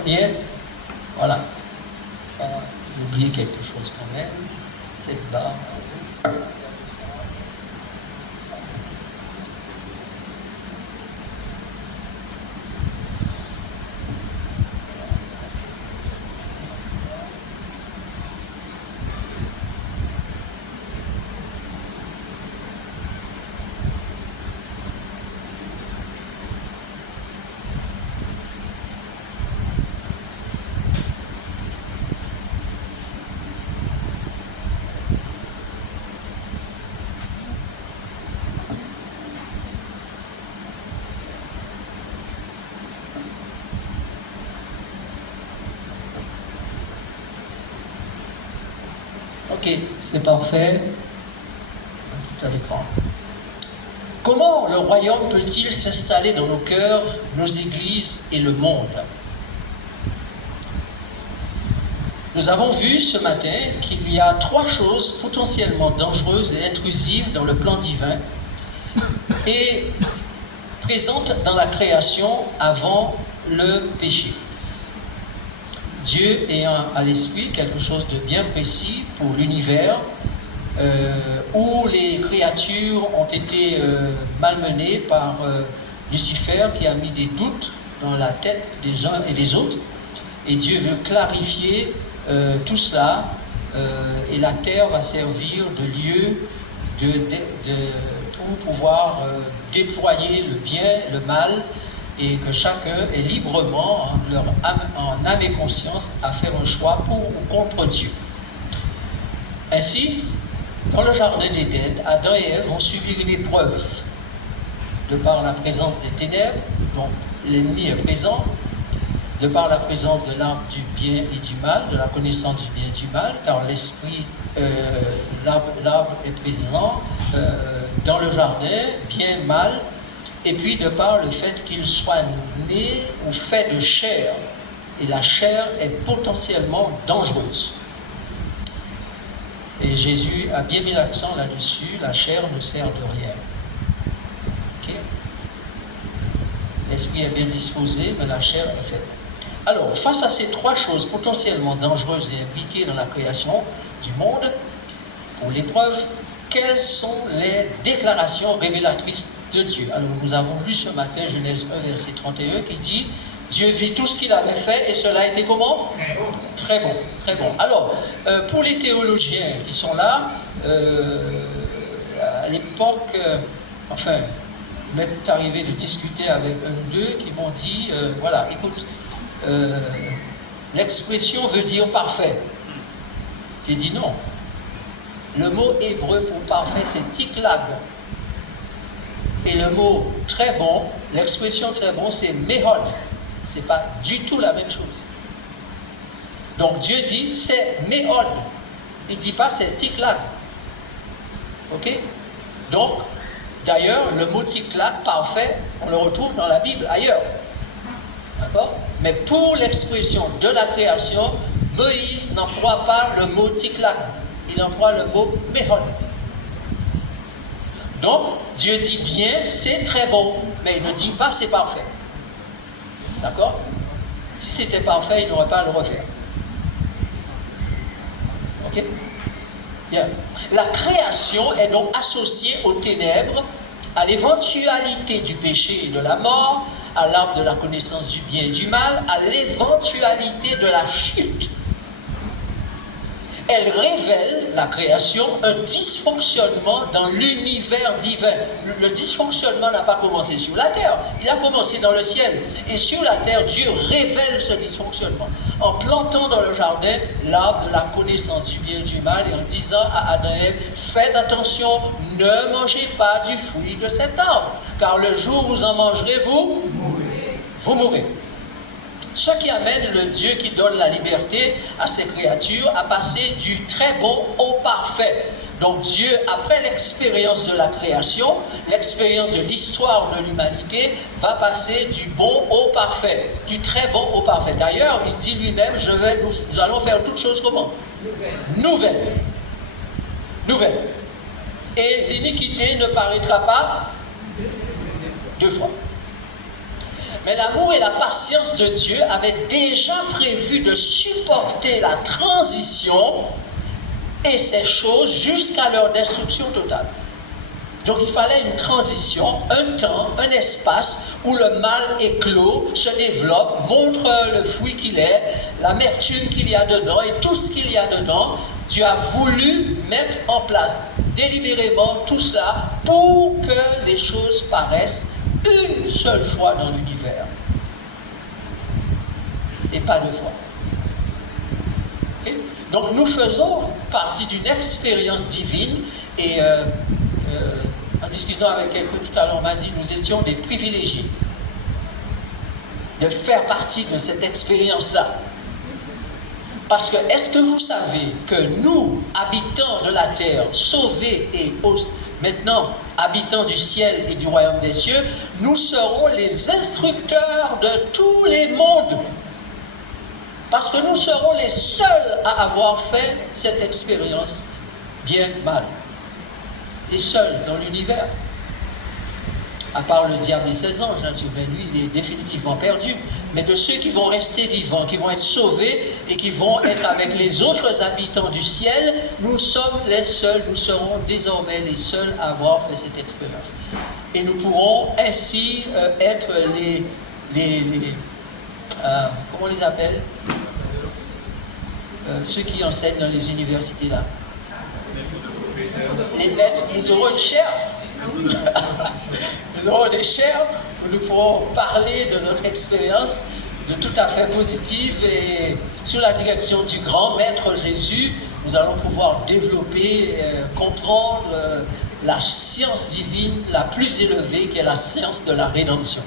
On y est? Voilà. J'ai oublié quelque chose quand même. C'est bas. Ok, c'est parfait. Tout à l'écran. Comment le royaume peut-il s'installer dans nos cœurs, nos églises et le monde? Nous avons vu ce matin qu'il y a 3 choses potentiellement dangereuses et intrusives dans le plan divin et présentes dans la création avant le péché. Dieu ayant à l'esprit quelque chose de bien précis pour l'univers où les créatures ont été malmenées par Lucifer qui a mis des doutes dans la tête des uns et des autres. Et Dieu veut clarifier tout cela et la terre va servir de lieu pour pouvoir déployer le bien, le mal, et que chacun est librement, en âme et conscience, à faire un choix pour ou contre Dieu. Ainsi, dans le jardin d'Éden, Adam et Ève ont subi une épreuve de par la présence des ténèbres, dont l'ennemi est présent, de par la présence de l'arbre du bien et du mal, de la connaissance du bien et du mal, car l'esprit, l'arbre est présent dans le jardin, bien, mal, et puis de par le fait qu'il soit né ou fait de chair, et la chair est potentiellement dangereuse. Et Jésus a bien mis l'accent là-dessus, la chair ne sert de rien. Okay? L'esprit est bien disposé, mais la chair est faible. Alors, face à ces 3 choses potentiellement dangereuses et impliquées dans la création du monde, pour l'épreuve, quelles sont les déclarations révélatrices de Dieu? Alors, nous avons lu ce matin Genèse 1, verset 31, qui dit « Dieu vit tout ce qu'il avait fait et cela était comment? Très bon, très bon. » Alors, pour les théologiens qui sont là, à l'époque, il m'est arrivé de discuter avec un d'eux qui m'ont dit voilà, écoute, l'expression veut dire parfait. J'ai dit non. Le mot hébreu pour parfait, c'est tiklag. Et le mot très bon, l'expression très bon, c'est méhod. C'est pas du tout la même chose. Donc Dieu dit c'est méhod. Il ne dit pas c'est tiklag. Ok? Donc, d'ailleurs, le mot tiklag, parfait, on le retrouve dans la Bible ailleurs. D'accord? Mais pour l'expression de la création, Moïse n'emploie pas le mot tiklag. Il emploie le mot méhod. Donc, Dieu dit bien, c'est très bon, mais il ne dit pas c'est parfait. D'accord? Si c'était parfait, il n'aurait pas à le refaire. Ok? Bien. La création est donc associée aux ténèbres, à l'éventualité du péché et de la mort, à l'arbre de la connaissance du bien et du mal, à l'éventualité de la chute. Elle révèle, la création, un dysfonctionnement dans l'univers divin. Le dysfonctionnement n'a pas commencé sur la terre, il a commencé dans le ciel. Et sur la terre, Dieu révèle ce dysfonctionnement en plantant dans le jardin l'arbre de la connaissance du bien et du mal et en disant à Adam et Ève, faites attention, ne mangez pas du fruit de cet arbre, car le jour où vous en mangerez, vous mourrez. Ce qui amène le Dieu qui donne la liberté à ses créatures à passer du très bon au parfait. Donc Dieu, après l'expérience de la création, l'expérience de l'histoire de l'humanité, va passer du bon au parfait, du très bon au parfait. D'ailleurs, il dit lui-même, nous allons faire toutes choses comment? Nouvelles. Et l'iniquité ne paraîtra pas 2 fois. Mais l'amour et la patience de Dieu avaient déjà prévu de supporter la transition et ces choses jusqu'à leur destruction totale. Donc il fallait une transition, un temps, un espace où le mal éclot, se développe, montre le fruit qu'il est, l'amertume qu'il y a dedans et tout ce qu'il y a dedans. Dieu a voulu mettre en place délibérément tout ça pour que les choses paraissent une seule fois dans l'univers. Et pas deux fois. Okay? Donc nous faisons partie d'une expérience divine et en discutant avec quelqu'un tout à l'heure, on m'a dit nous étions des privilégiés de faire partie de cette expérience-là. Parce que, est-ce que vous savez que nous, habitants de la terre, sauvés et maintenant habitants du ciel et du royaume des cieux, nous serons les instructeurs de tous les mondes. Parce que nous serons les seuls à avoir fait cette expérience bien mal. Les seuls dans l'univers. À part le diable et ses anges, hein, lui, il est définitivement perdu. Mais de ceux qui vont rester vivants, qui vont être sauvés et qui vont être avec les autres habitants du ciel, nous sommes les seuls, nous serons désormais les seuls à avoir fait cette expérience. Et nous pourrons ainsi être comment on les appelle? Ceux qui enseignent dans les universités là. Les maîtres, nous aurons une chaire. Nous aurons des chaires où nous pourrons parler de notre expérience de tout à fait positive et sous la direction du grand maître Jésus, nous allons pouvoir développer, comprendre la science divine la plus élevée qui est la science de la rédemption.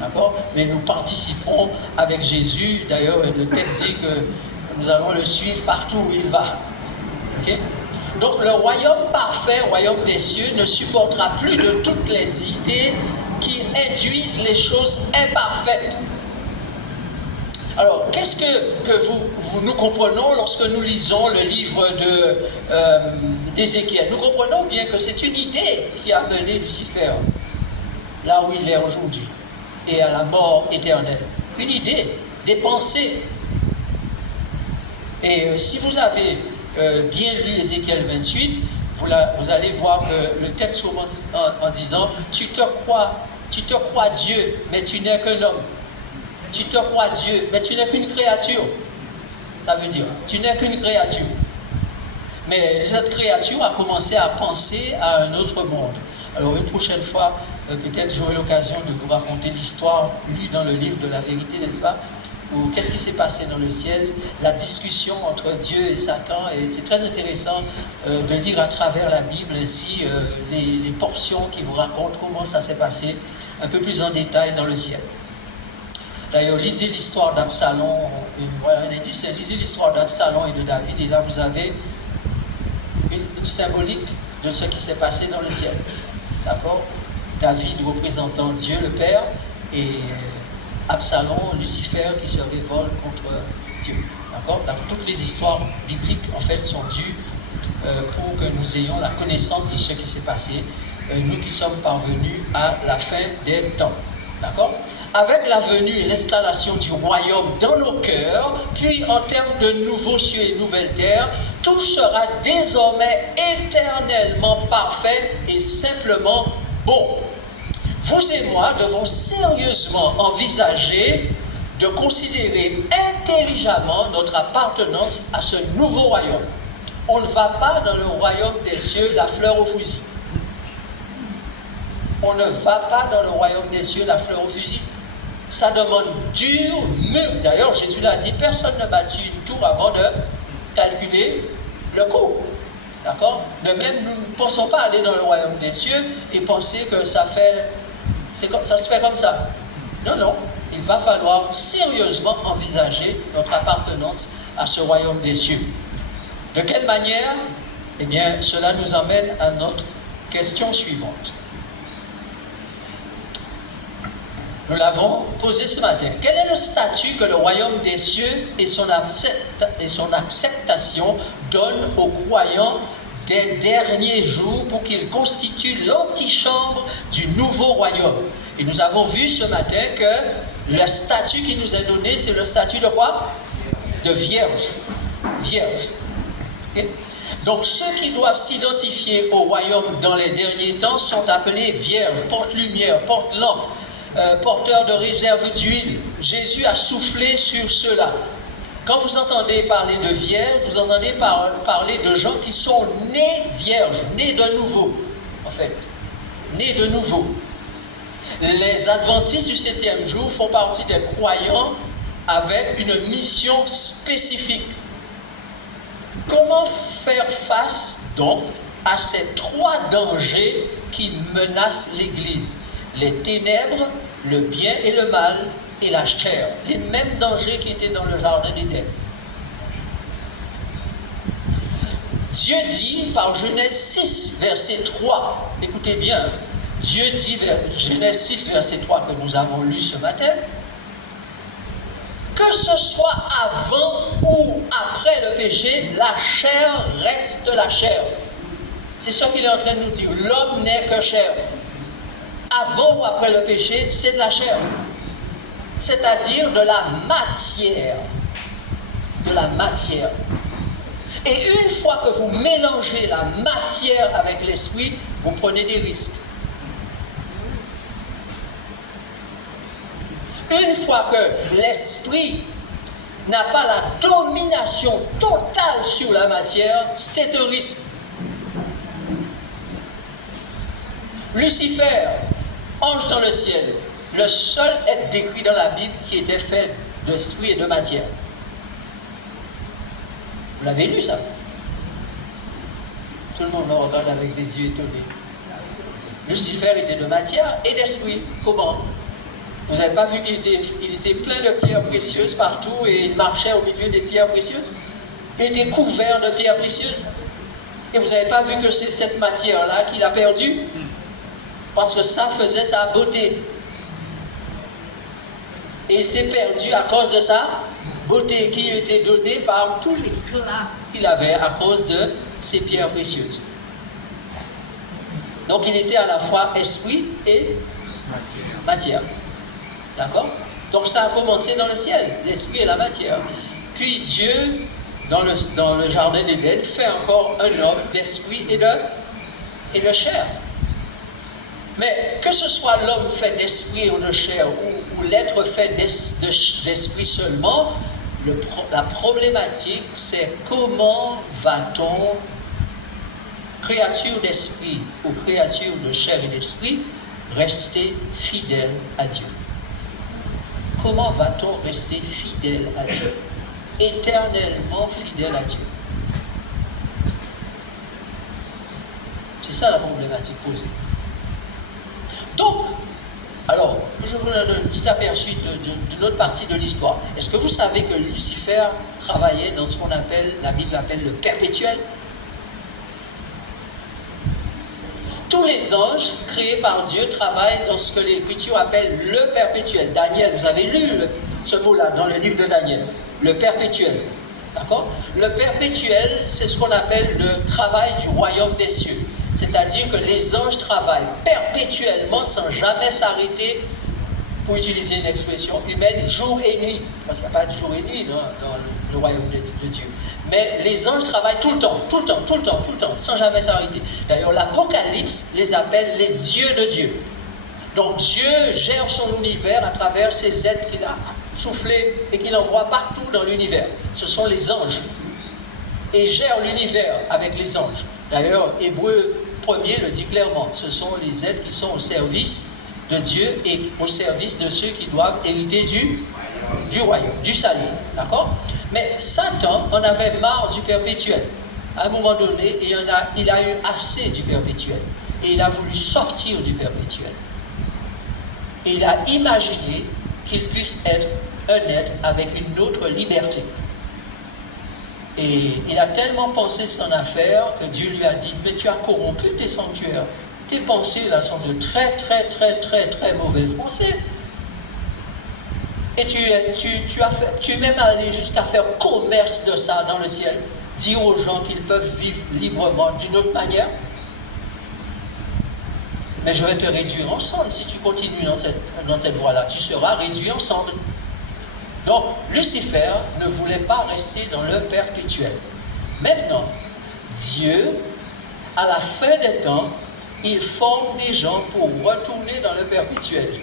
D'accord? Mais nous participerons avec Jésus, d'ailleurs le texte dit que nous allons le suivre partout où il va. Okay? Donc le royaume parfait, royaume des cieux, ne supportera plus de toutes les idées qui induisent les choses imparfaites. Alors, qu'est-ce que nous comprenons lorsque nous lisons le livre d'Ézéchiel? Nous comprenons bien que c'est une idée qui a mené Lucifer là où il est aujourd'hui et à la mort éternelle. Une idée, des pensées. Et si vous avez bien lu Ézéchiel 28, vous allez voir que le texte commence en disant « Tu te crois Dieu, mais tu n'es qu'un homme. Tu te crois Dieu, mais tu n'es qu'une créature. » Ça veut dire, tu n'es qu'une créature. Mais cette créature a commencé à penser à un autre monde. Alors une prochaine fois, peut-être j'aurai l'occasion de vous raconter l'histoire lue dans le livre de la vérité, n'est-ce pas? Ou qu'est-ce qui s'est passé dans le ciel, la discussion entre Dieu et Satan, et c'est très intéressant de lire à travers la Bible ainsi les portions qui vous racontent comment ça s'est passé un peu plus en détail dans le ciel. D'ailleurs, lisez l'histoire d'Absalom, voilà un indice, lisez l'histoire d'Absalom et de David, et là vous avez une symbolique de ce qui s'est passé dans le ciel. D'accord? David représentant Dieu le Père, et Absalom, Lucifer qui se révolte contre Dieu. D'accord? Donc, toutes les histoires bibliques, en fait, sont dues pour que nous ayons la connaissance de ce qui s'est passé, nous qui sommes parvenus à la fin des temps. D'accord? Avec la venue et l'installation du royaume dans nos cœurs, puis en termes de nouveaux cieux et nouvelles terres, tout sera désormais éternellement parfait et simplement bon. Vous et moi devons sérieusement envisager de considérer intelligemment notre appartenance à ce nouveau royaume. On ne va pas dans le royaume des cieux la fleur au fusil. On ne va pas dans le royaume des cieux la fleur au fusil. Ça demande dur, mûr. D'ailleurs, Jésus l'a dit, personne ne bâtit une tour avant de calculer le coût. D'accord? De même, nous ne pensons pas aller dans le royaume des cieux et penser que ça se fait comme ça. Non, non. Il va falloir sérieusement envisager notre appartenance à ce royaume des cieux. De quelle manière? Eh bien, cela nous emmène à notre question suivante. Nous l'avons posé ce matin. Quel est le statut que le royaume des cieux et son acceptation donnent aux croyants des derniers jours pour qu'ils constituent l'antichambre du nouveau royaume? Et nous avons vu ce matin que le statut qui nous est donné, c'est le statut de quoi? De vierge. Vierge. Okay? Donc ceux qui doivent s'identifier au royaume dans les derniers temps sont appelés vierges, porte-lumière, porte-lampe, porteurs de réserve d'huile. Jésus a soufflé sur ceux-là. Quand vous entendez parler de vierges, vous entendez parler de gens qui sont nés vierges, nés de nouveau, en fait. Nés de nouveau. Les adventistes du 7e jour font partie des croyants avec une mission spécifique. Comment faire face, donc, à ces trois dangers qui menacent l'Église? Les ténèbres, le bien et le mal, et la chair. Les mêmes dangers qui étaient dans le jardin d'Éden. Dieu dit, par Genèse 6, verset 3, écoutez bien, Dieu dit, Genèse 6, verset 3, que nous avons lu ce matin, que ce soit avant ou après le péché, la chair reste la chair. C'est ça qu'il est en train de nous dire. L'homme n'est que chair. Avant ou après le péché, c'est de la chair. C'est-à-dire de la matière. De la matière. Et une fois que vous mélangez la matière avec l'esprit, vous prenez des risques. Une fois que l'esprit n'a pas la domination totale sur la matière, c'est un risque. Lucifer, ange dans le ciel, le seul être décrit dans la Bible qui était fait d'esprit et de matière. Vous l'avez lu ça? Tout le monde me regarde avec des yeux étonnés. Lucifer était de matière et d'esprit. Comment? Vous n'avez pas vu qu'il était plein de pierres précieuses partout et il marchait au milieu des pierres précieuses? Il était couvert de pierres précieuses. Et vous n'avez pas vu que c'est cette matière-là qu'il a perdue? Parce que ça faisait sa beauté. Et il s'est perdu à cause de sa beauté qui lui était donnée par tout l'éclat qu'il avait à cause de ces pierres précieuses. Donc il était à la fois esprit et matière. D'accord? Donc ça a commencé dans le ciel, l'esprit et la matière. Puis Dieu, dans le jardin d'Éden, fait encore un homme d'esprit et de chair. Mais que ce soit l'homme fait d'esprit ou de chair, ou l'être fait d'esprit seulement, la problématique, c'est comment va-t-on, créature d'esprit ou créature de chair et d'esprit, rester fidèle à Dieu? Comment va-t-on rester fidèle à Dieu? Éternellement fidèle à Dieu. C'est ça la problématique posée. Donc, alors, je vous donne un petit aperçu d'une autre partie de l'histoire. Est-ce que vous savez que Lucifer travaillait dans ce qu'on appelle, la Bible appelle le perpétuel? Tous les anges créés par Dieu travaillent dans ce que l'Écriture appelle le perpétuel. Daniel, vous avez lu ce mot-là dans le livre de Daniel, le perpétuel. D'accord? Le perpétuel, c'est ce qu'on appelle le travail du royaume des cieux. C'est-à-dire que les anges travaillent perpétuellement sans jamais s'arrêter, pour utiliser une expression humaine, jour et nuit. Parce qu'il n'y a pas de jour et nuit dans le royaume de Dieu. Mais les anges travaillent tout le temps, sans jamais s'arrêter. D'ailleurs, l'Apocalypse les appelle les yeux de Dieu. Donc Dieu gère son univers à travers ces êtres qu'il a soufflés et qu'il envoie partout dans l'univers. Ce sont les anges. Et il gère l'univers avec les anges. D'ailleurs, Hébreu 1er le dit clairement, ce sont les êtres qui sont au service de Dieu et au service de ceux qui doivent hériter du royaume, du salut. D'accord? Mais Satan en avait marre du perpétuel. À un moment donné, il a eu assez du perpétuel. Et il a voulu sortir du perpétuel. Et il a imaginé qu'il puisse être un être avec une autre liberté. Et il a tellement pensé son affaire que Dieu lui a dit, mais tu as corrompu tes sanctuaires. Tes pensées là sont de très mauvaises pensées. Et tu es même allé jusqu'à faire commerce de ça dans le ciel. Dire aux gens qu'ils peuvent vivre librement d'une autre manière. Mais je vais te réduire en cendres si tu continues dans cette voie-là. Tu seras réduit en cendres. Donc, Lucifer ne voulait pas rester dans le perpétuel. Maintenant, Dieu, à la fin des temps, il forme des gens pour retourner dans le perpétuel.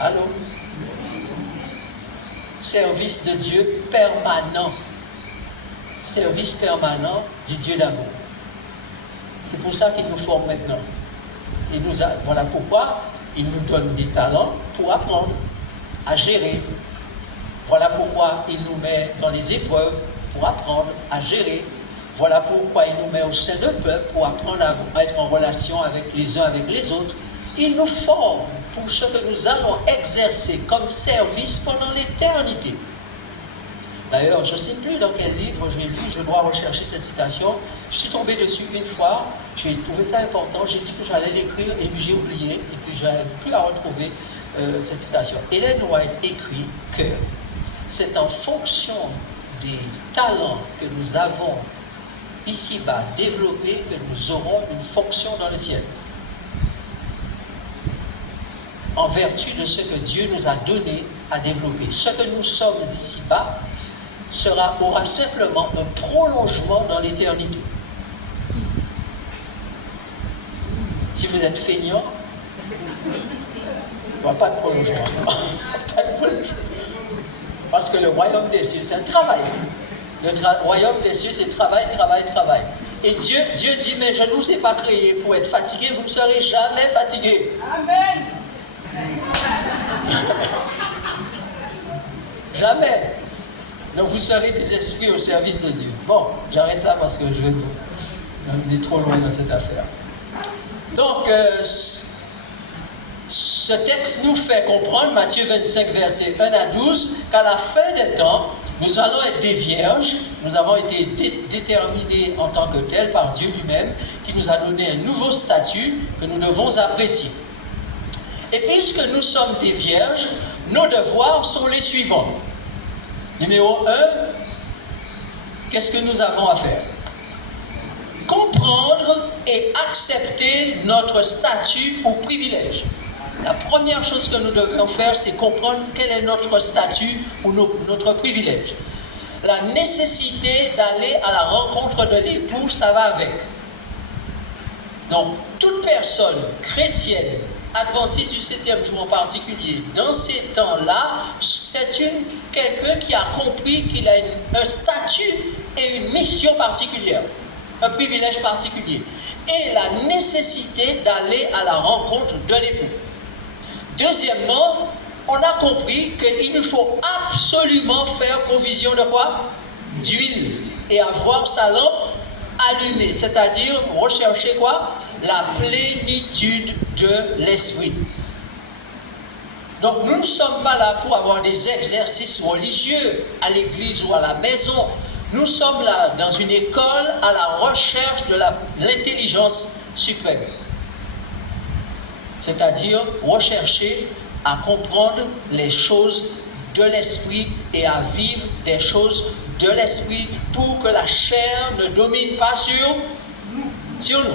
Allô? Service de Dieu permanent. Service permanent du Dieu d'amour. C'est pour ça qu'il nous forme maintenant. Voilà pourquoi il nous donne des talents pour apprendre à gérer. Voilà pourquoi il nous met dans les épreuves pour apprendre à gérer. Voilà pourquoi il nous met au sein d'un peuple pour apprendre à être en relation avec les uns avec les autres. Il nous forme pour ce que nous allons exercer comme service pendant l'éternité. D'ailleurs, je ne sais plus dans quel livre j'ai lu, je dois rechercher cette citation. Je suis tombé dessus une fois, j'ai trouvé ça important, j'ai dit que j'allais l'écrire et puis j'ai oublié, et puis je n'avais plus à retrouver cette citation. Ellen White écrit que c'est en fonction des talents que nous avons ici-bas développés que nous aurons une fonction dans le ciel. En vertu de ce que Dieu nous a donné à développer. Ce que nous sommes ici-bas aura simplement un prolongement dans l'éternité. Si vous êtes feignant, il n'y aura pas de prolongement. Pas de prolongement. Parce que le royaume des cieux, c'est un travail. Le royaume des cieux, c'est travail, travail, travail. Et Dieu dit, mais je ne vous ai pas créé pour être fatigué, vous ne serez jamais fatigué. Amen. Jamais. Donc vous serez des esprits au service de Dieu. Bon, j'arrête là parce que je vais aller trop loin dans cette affaire. Donc, ce texte nous fait comprendre, Matthieu 25, versets 1 à 12, qu'à la fin des temps, nous allons être des vierges, nous avons été déterminés en tant que tels par Dieu lui-même, qui nous a donné un nouveau statut que nous devons apprécier. Et puisque nous sommes des vierges, nos devoirs sont les suivants. Numéro 1, qu'est-ce que nous avons à faire? Comprendre et accepter notre statut ou privilège. La première chose que nous devons faire, c'est comprendre quel est notre statut ou notre privilège. La nécessité d'aller à la rencontre de l'époux, ça va avec. Donc, toute personne chrétienne, adventiste du 7e jour en particulier, dans ces temps-là, c'est quelqu'un qui a compris qu'il a un statut et une mission particulière, un privilège particulier, et la nécessité d'aller à la rencontre de l'époux. Deuxièmement, on a compris qu'il nous faut absolument faire provision de quoi? D'huile, et avoir sa lampe allumée, c'est-à-dire rechercher quoi? La plénitude de l'esprit. Donc nous ne sommes pas là pour avoir des exercices religieux à l'église ou à la maison. Nous sommes là dans une école à la recherche de l'intelligence suprême. C'est-à-dire rechercher à comprendre les choses de l'esprit et à vivre des choses de l'esprit pour que la chair ne domine pas sur nous.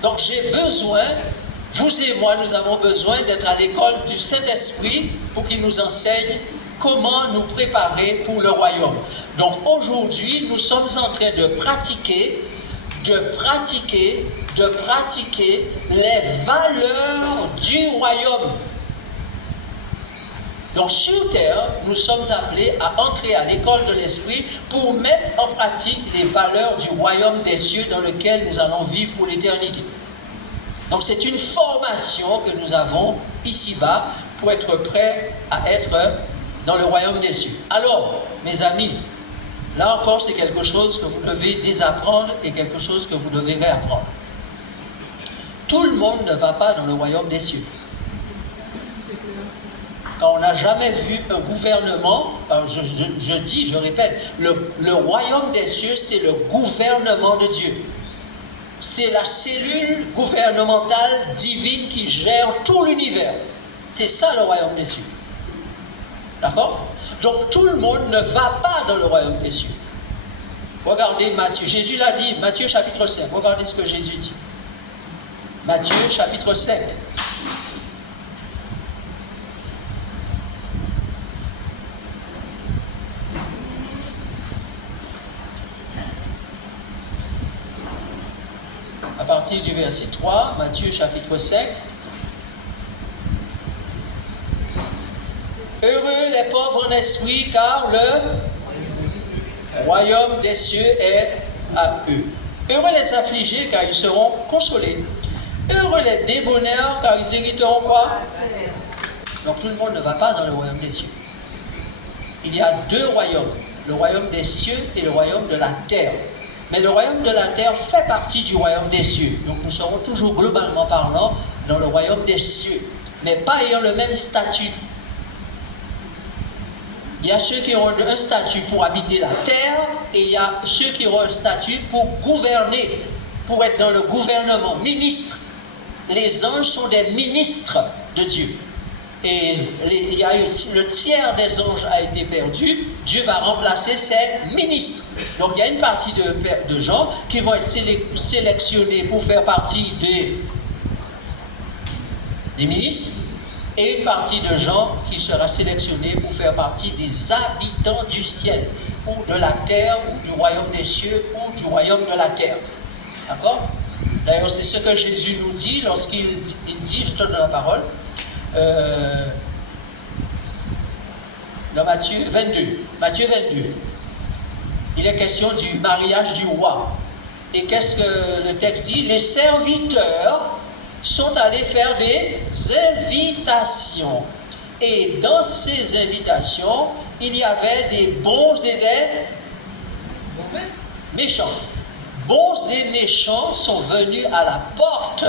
Donc j'ai besoin, vous et moi, nous avons besoin d'être à l'école du Saint-Esprit pour qu'il nous enseigne comment nous préparer pour le royaume. Donc aujourd'hui, nous sommes en train de pratiquer les valeurs du royaume. Donc sur terre, nous sommes appelés à entrer à l'école de l'esprit pour mettre en pratique les valeurs du royaume des cieux dans lequel nous allons vivre pour l'éternité. Donc c'est une formation que nous avons ici-bas pour être prêts à être dans le royaume des cieux. Alors, mes amis, là encore c'est quelque chose que vous devez désapprendre et quelque chose que vous devez réapprendre. Tout le monde ne va pas dans le royaume des cieux. Quand on n'a jamais vu un gouvernement, je répète, le royaume des cieux, c'est le gouvernement de Dieu. C'est la cellule gouvernementale divine qui gère tout l'univers. C'est ça le royaume des cieux. D'accord? Donc tout le monde ne va pas dans le royaume des cieux. Regardez Matthieu. Jésus l'a dit, Matthieu chapitre 5. Regardez ce que Jésus dit. Matthieu chapitre 5. À partir du verset 3, Matthieu chapitre 5. Heureux les pauvres en esprit, car le royaume des cieux est à eux. Heureux les affligés, car ils seront consolés. Heureux les débonnaires, car ils hériteront quoi? Donc tout le monde ne va pas dans le royaume des cieux. Il y a deux royaumes, le royaume des cieux et le royaume de la terre. Mais le royaume de la terre fait partie du royaume des cieux. Donc nous serons toujours globalement parlant dans le royaume des cieux, mais pas ayant le même statut. Il y a ceux qui ont un statut pour habiter la terre et il y a ceux qui ont un statut pour gouverner, pour être dans le gouvernement, ministre. Les anges sont des ministres de Dieu. Et le tiers des anges a été perdu, Dieu va remplacer ces ministres. Donc il y a une partie de gens qui vont être sélectionnés pour faire partie des ministres, et une partie de gens qui sera sélectionnée pour faire partie des habitants du ciel, ou de la terre, ou du royaume des cieux, ou du royaume de la terre. D'accord? D'ailleurs, c'est ce que Jésus nous dit lorsqu'il dit, je te donne la parole, dans Matthieu 22. Matthieu 22. Il est question du mariage du roi. Et qu'est-ce que le texte dit? Les serviteurs sont allés faire des invitations. Et dans ces invitations, il y avait des bons et des méchants. Bons et méchants sont venus à la porte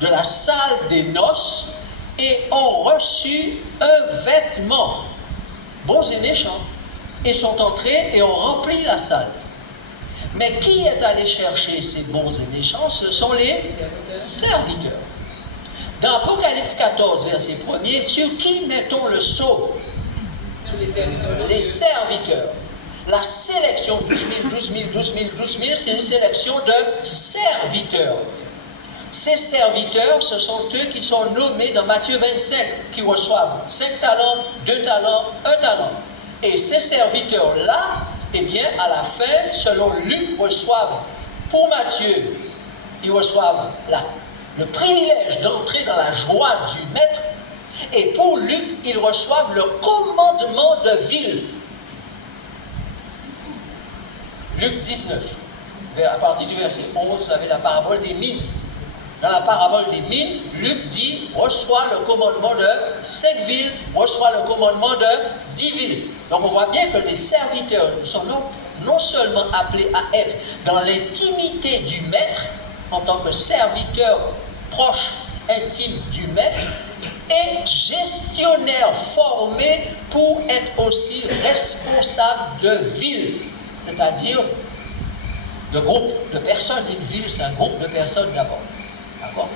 de la salle des noces et ont reçu un vêtement. Bons et méchants. Et sont entrés et ont rempli la salle. Mais qui est allé chercher ces bons et méchants? Ce sont les serviteurs. Dans Apocalypse 14, verset 1er, sur qui mettons le sceau? Sur les serviteurs. Les serviteurs. La sélection 12 000, 12 000, 12 000, 12 000, c'est une sélection de serviteurs. Ces serviteurs, ce sont eux qui sont nommés dans Matthieu 25, qui reçoivent 5 talents, 2 talents, 1 talent. Et ces serviteurs-là, eh bien, à la fin, selon Luc, reçoivent, pour Matthieu, ils reçoivent le privilège d'entrer dans la joie du maître, et pour Luc, ils reçoivent le commandement de ville. Luc 19, à partir du verset 11, vous avez la parabole des mines. Dans la parabole des mines, Luc dit, reçoit le commandement de 5 villes, reçoit le commandement de 10 villes. Donc on voit bien que les serviteurs sont non seulement appelés à être dans l'intimité du maître, en tant que serviteurs proches, intimes du maître, et gestionnaires formés pour être aussi responsables de ville, c'est-à-dire de groupe de personnes. Une ville, c'est un groupe de personnes d'abord. D'accord?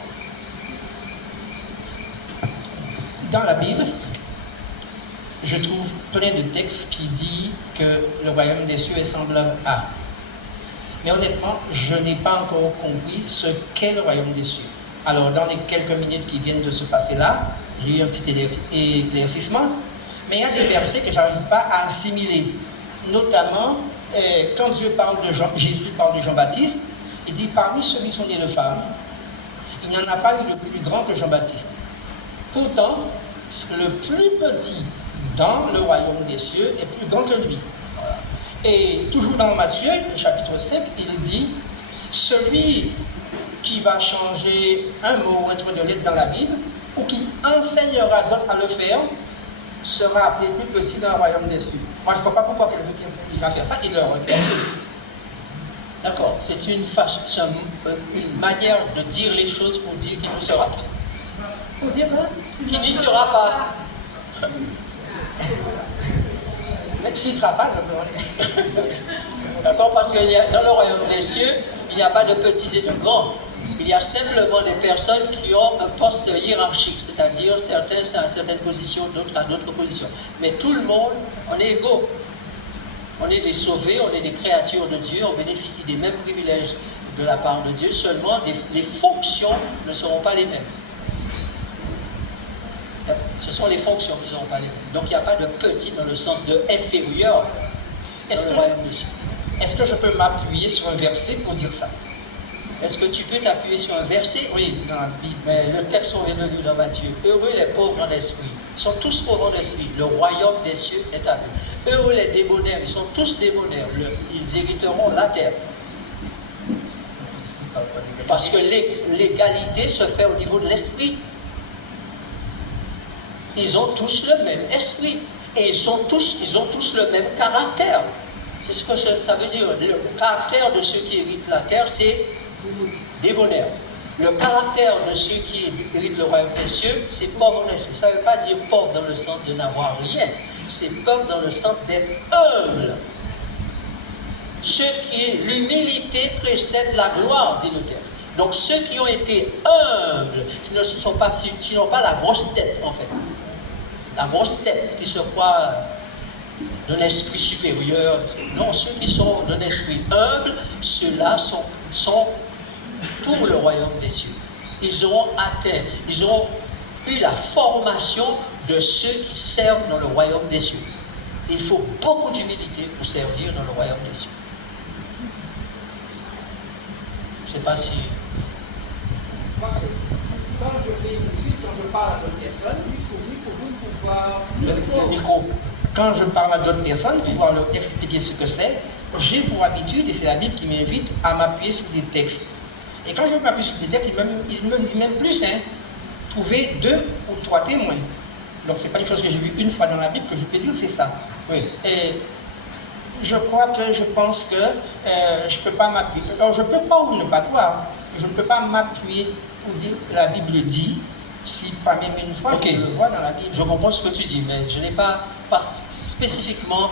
Dans la Bible, je trouve plein de textes qui disent que le royaume des cieux est semblable à. Mais honnêtement, je n'ai pas encore compris ce qu'est le royaume des cieux. Alors, dans les quelques minutes qui viennent de se passer là, j'ai eu un petit éclaircissement, mais il y a des versets que je n'arrive pas à assimiler. Notamment, quand Jésus parle de Jean-Baptiste, il dit, parmi ceux qui sont nés de femmes, il n'y en a pas eu de plus grand que Jean-Baptiste. Pourtant, le plus petit dans le royaume des cieux est plus grand que lui. Voilà. Et toujours dans Matthieu, chapitre 5, il dit, celui qui va changer un mot ou un truc de lettre dans la Bible, ou qui enseignera d'autres à le faire, sera appelé plus petit dans le royaume des cieux. Moi, je ne vois pas pourquoi quelqu'un qui va faire ça, il le regarde. D'accord, c'est une manière de dire les choses pour dire qu'il ne sera pas. Pour dire quoi? Qu'il n'y sera pas. Mais s'il ne sera pas, d'accord, parce que dans le royaume des cieux, il n'y a pas de petits et de grands. Il y a simplement des personnes qui ont un poste hiérarchique, c'est-à-dire certains à certaines positions, d'autres à d'autres positions. Mais tout le monde, on est égaux. On est des sauvés, on est des créatures de Dieu, on bénéficie des mêmes privilèges de la part de Dieu, seulement les fonctions ne seront pas les mêmes. Ce sont les fonctions qui ne seront pas les mêmes. Donc il n'y a pas de petit dans le sens de inférieur dans le royaume de Dieu. Est-ce que je peux m'appuyer sur un verset pour dire ça? Est-ce que tu peux t'appuyer sur un verset? Oui, dans la Bible. Mais le texte qu'on vient de lire dans Matthieu. Heureux les pauvres en esprit. Ils sont tous pauvres en esprit. Le royaume des cieux est à eux. Heureux les débonnaires. Ils sont tous débonnaires. Ils hériteront la terre. Parce que l'égalité se fait au niveau de l'esprit. Ils ont tous le même esprit. Et ils ont tous le même caractère. C'est ce que ça veut dire. Le caractère de ceux qui héritent la terre, c'est débonnaire. Le caractère de ceux qui héritent le royaume des cieux, c'est pauvre en esprit. Ça ne veut pas dire pauvre dans le sens de n'avoir rien. C'est pauvre dans le sens d'être humble. L'humilité précède la gloire, dit le texte. Donc ceux qui ont été humbles, qui n'ont pas la grosse tête en fait. La grosse tête qui se croit d'un esprit supérieur. Non, ceux qui sont d'un esprit humble, ceux-là sont pour le royaume des cieux. Ils auront eu la formation de ceux qui servent dans le royaume des cieux. Il faut beaucoup d'humilité pour servir dans le royaume des cieux. Je ne sais pas si... Quand je parle à d'autres personnes, pour vous pouvoir... Le micro. Quand je parle à d'autres personnes, pour pouvoir leur expliquer ce que c'est, j'ai pour habitude, et c'est la Bible qui m'invite, à m'appuyer sur des textes. Et quand je m'appuie sur des textes, il me dit même plus, trouver 2 ou 3 témoins. Donc ce n'est pas une chose que j'ai vue une fois dans la Bible que je peux dire, c'est ça. Oui. Et je pense que je ne peux pas m'appuyer. Alors je ne peux pas ou ne pas croire. Je ne peux pas m'appuyer pour dire que la Bible dit, si pas même une fois, je le vois dans la Bible. Je comprends ce que tu dis, mais je n'ai pas spécifiquement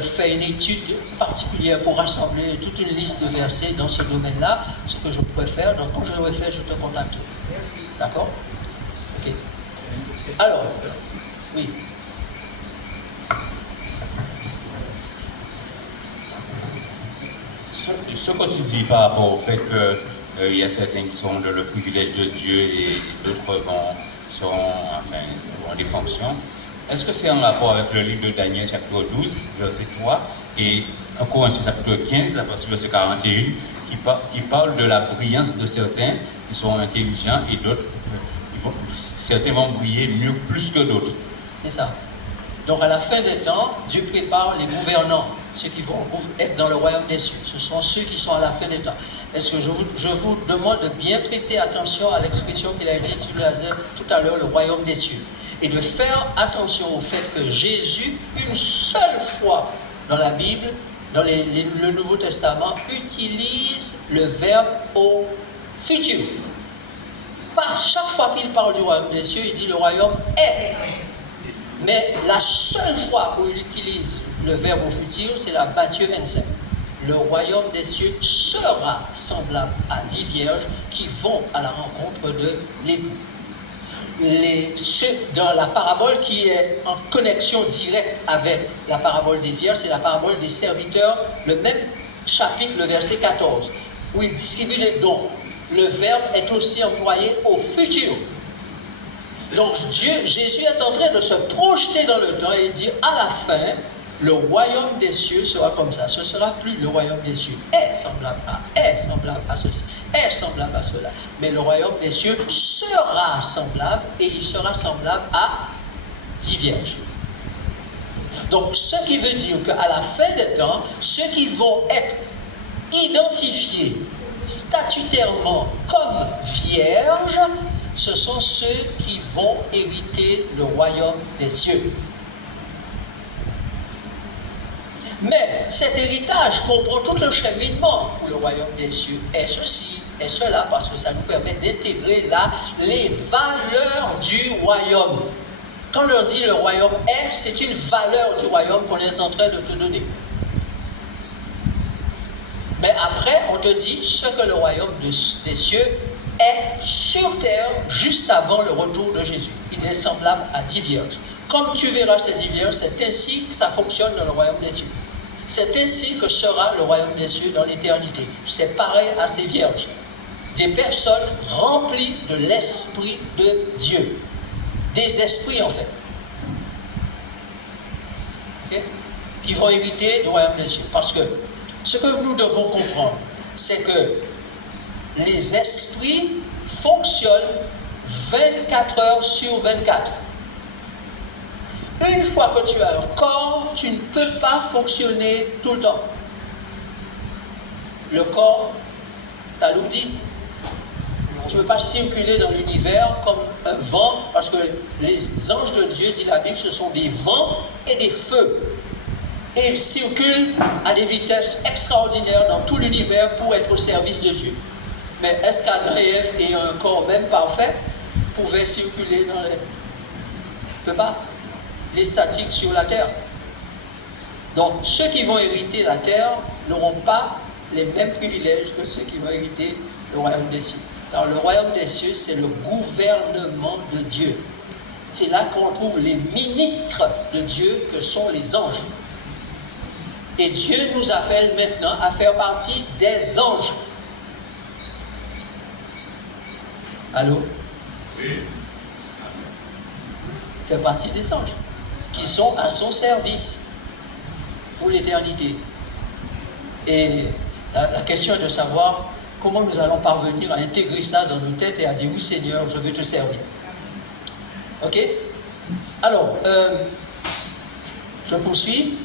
fait une étude particulière pour rassembler toute une liste de versets dans ce domaine-là, ce que je pourrais faire. Donc quand je l'aurai fait, je te contacterai. Merci. D'accord? Ok. Alors, oui. Ce que tu dis par rapport au fait qu'il y a certains qui sont dans le privilège de Dieu et d'autres auront des fonctions, est-ce que c'est en rapport avec le livre de Daniel chapitre 12, verset 3, et en Corinthiens chapitre 15, à partir du verset 41, qui parle de la brillance de certains qui sont intelligents et d'autres, certains vont briller mieux plus que d'autres. C'est ça. Donc à la fin des temps, Dieu prépare les gouvernants, ceux qui vont être dans le royaume des cieux. Ce sont ceux qui sont à la fin des temps. Est-ce que je vous demande de bien prêter attention à l'expression qu'il a été utilisée tout à l'heure, le royaume des cieux. Et de faire attention au fait que Jésus, une seule fois dans la Bible, dans le Nouveau Testament, utilise le verbe au futur. Par chaque fois qu'il parle du royaume des cieux, il dit le royaume est. Mais la seule fois où il utilise le verbe au futur, c'est la Matthieu 25. Le royaume des cieux sera semblable à 10 vierges qui vont à la rencontre de l'époux. Dans la parabole qui est en connexion directe avec la parabole des vierges, c'est la parabole des serviteurs, le même chapitre, le verset 14, où il distribue les dons. Le verbe est aussi employé au futur. Donc Jésus est en train de se projeter dans le temps et il dit à la fin, le royaume des cieux sera comme ça. Ce ne sera plus le royaume des cieux. Est semblable à ceci, est semblable à cela. Mais le royaume des cieux sera semblable et il sera semblable à 10 vierges. Donc ce qui veut dire qu'à la fin des temps, ceux qui vont être identifiés statutairement comme vierges, ce sont ceux qui vont hériter le royaume des cieux. Mais cet héritage comprend tout un cheminement où le royaume des cieux est ceci, est cela, parce que ça nous permet d'intégrer là les valeurs du royaume. Quand on leur dit le royaume est, c'est une valeur du royaume qu'on est en train de te donner. Mais après, on te dit ce que le royaume des cieux est sur terre juste avant le retour de Jésus. Il est semblable à 10 vierges. Comme tu verras ces 10 vierges, c'est ainsi que ça fonctionne dans le royaume des cieux. C'est ainsi que sera le royaume des cieux dans l'éternité. C'est pareil à ces vierges. Des personnes remplies de l'Esprit de Dieu. Des esprits en fait. Okay? Qui vont hériter du royaume des cieux. Parce que ce que nous devons comprendre, c'est que les esprits fonctionnent 24 heures sur 24. Une fois que tu as un corps, tu ne peux pas fonctionner tout le temps. Le corps t'alourdit. Tu ne peux pas circuler dans l'univers comme un vent, parce que les anges de Dieu, dit la Bible, ce sont des vents et des feux. Et ils circulent à des vitesses extraordinaires dans tout l'univers pour être au service de Dieu. Mais est-ce qu'Adam et Ève, ayant un corps même parfait, pouvaient circuler dans les... Ne peut pas. Les statiques sur la terre. Donc, ceux qui vont hériter la terre n'auront pas les mêmes privilèges que ceux qui vont hériter le royaume des cieux. Car le royaume des cieux, c'est le gouvernement de Dieu. C'est là qu'on trouve les ministres de Dieu que sont les anges. Et Dieu nous appelle maintenant à faire partie des anges. Allô? Oui. Faire partie des anges qui sont à son service pour l'éternité. Et la question est de savoir comment nous allons parvenir à intégrer ça dans nos têtes et à dire oui Seigneur, je veux te servir. Ok? Alors, je poursuis.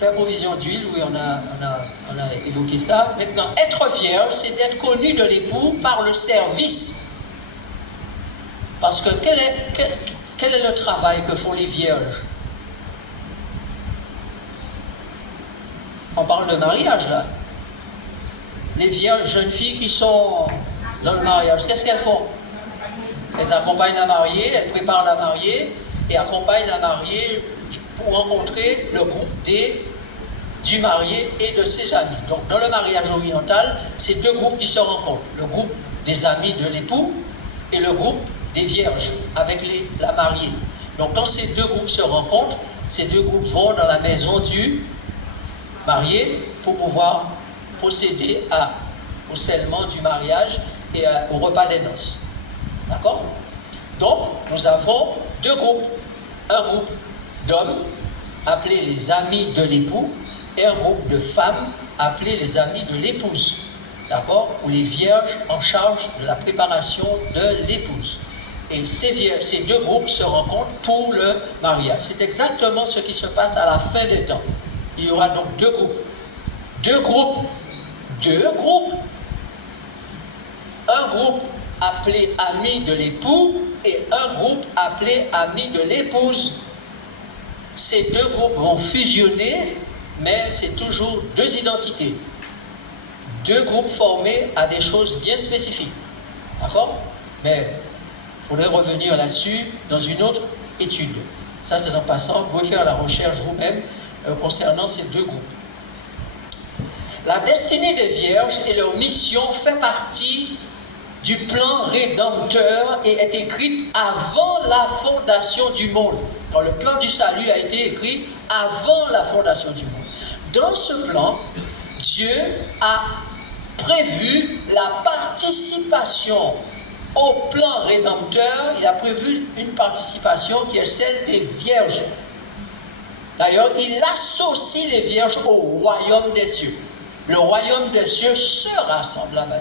Faire provision d'huile, oui, on a évoqué ça. Maintenant, être vierge, c'est être connu de l'époux par le service. Parce que quel est le travail que font les vierges? On parle de mariage là. Les vierges jeunes filles qui sont dans le mariage, qu'est-ce qu'elles font? Elles accompagnent la mariée, elles préparent la mariée et accompagnent la mariée pour rencontrer le groupe du marié et de ses amis. Donc dans le mariage oriental, c'est deux groupes qui se rencontrent. Le groupe des amis de l'époux et le groupe des vierges avec la mariée. Donc quand ces deux groupes se rencontrent, ces deux groupes vont dans la maison du marié pour pouvoir procéder au scellement du mariage et au repas des noces. D'accord? Donc nous avons deux groupes. Un groupe d'hommes appelés les amis de l'époux et un groupe de femmes appelés les amis de l'épouse. D'accord? Ou les vierges en charge de la préparation de l'épouse. Et ces deux groupes se rencontrent pour le mariage. C'est exactement ce qui se passe à la fin des temps. Il y aura donc deux groupes. Deux groupes. Un groupe appelé ami de l'époux et un groupe appelé ami de l'épouse. Ces deux groupes vont fusionner, mais c'est toujours deux identités. Deux groupes formés à des choses bien spécifiques. D'accord? Mais il faudrait revenir là-dessus dans une autre étude. Ça, c'est en passant, vous pouvez faire la recherche vous-même concernant ces deux groupes. La destinée des vierges et leur mission fait partie du plan rédempteur et est écrite avant la fondation du monde. Quand le plan du salut a été écrit avant la fondation du monde. Dans ce plan, Dieu a prévu la participation au plan rédempteur. Il a prévu une participation qui est celle des vierges. D'ailleurs, il associe les vierges au royaume des cieux. Le royaume des cieux sera semblable à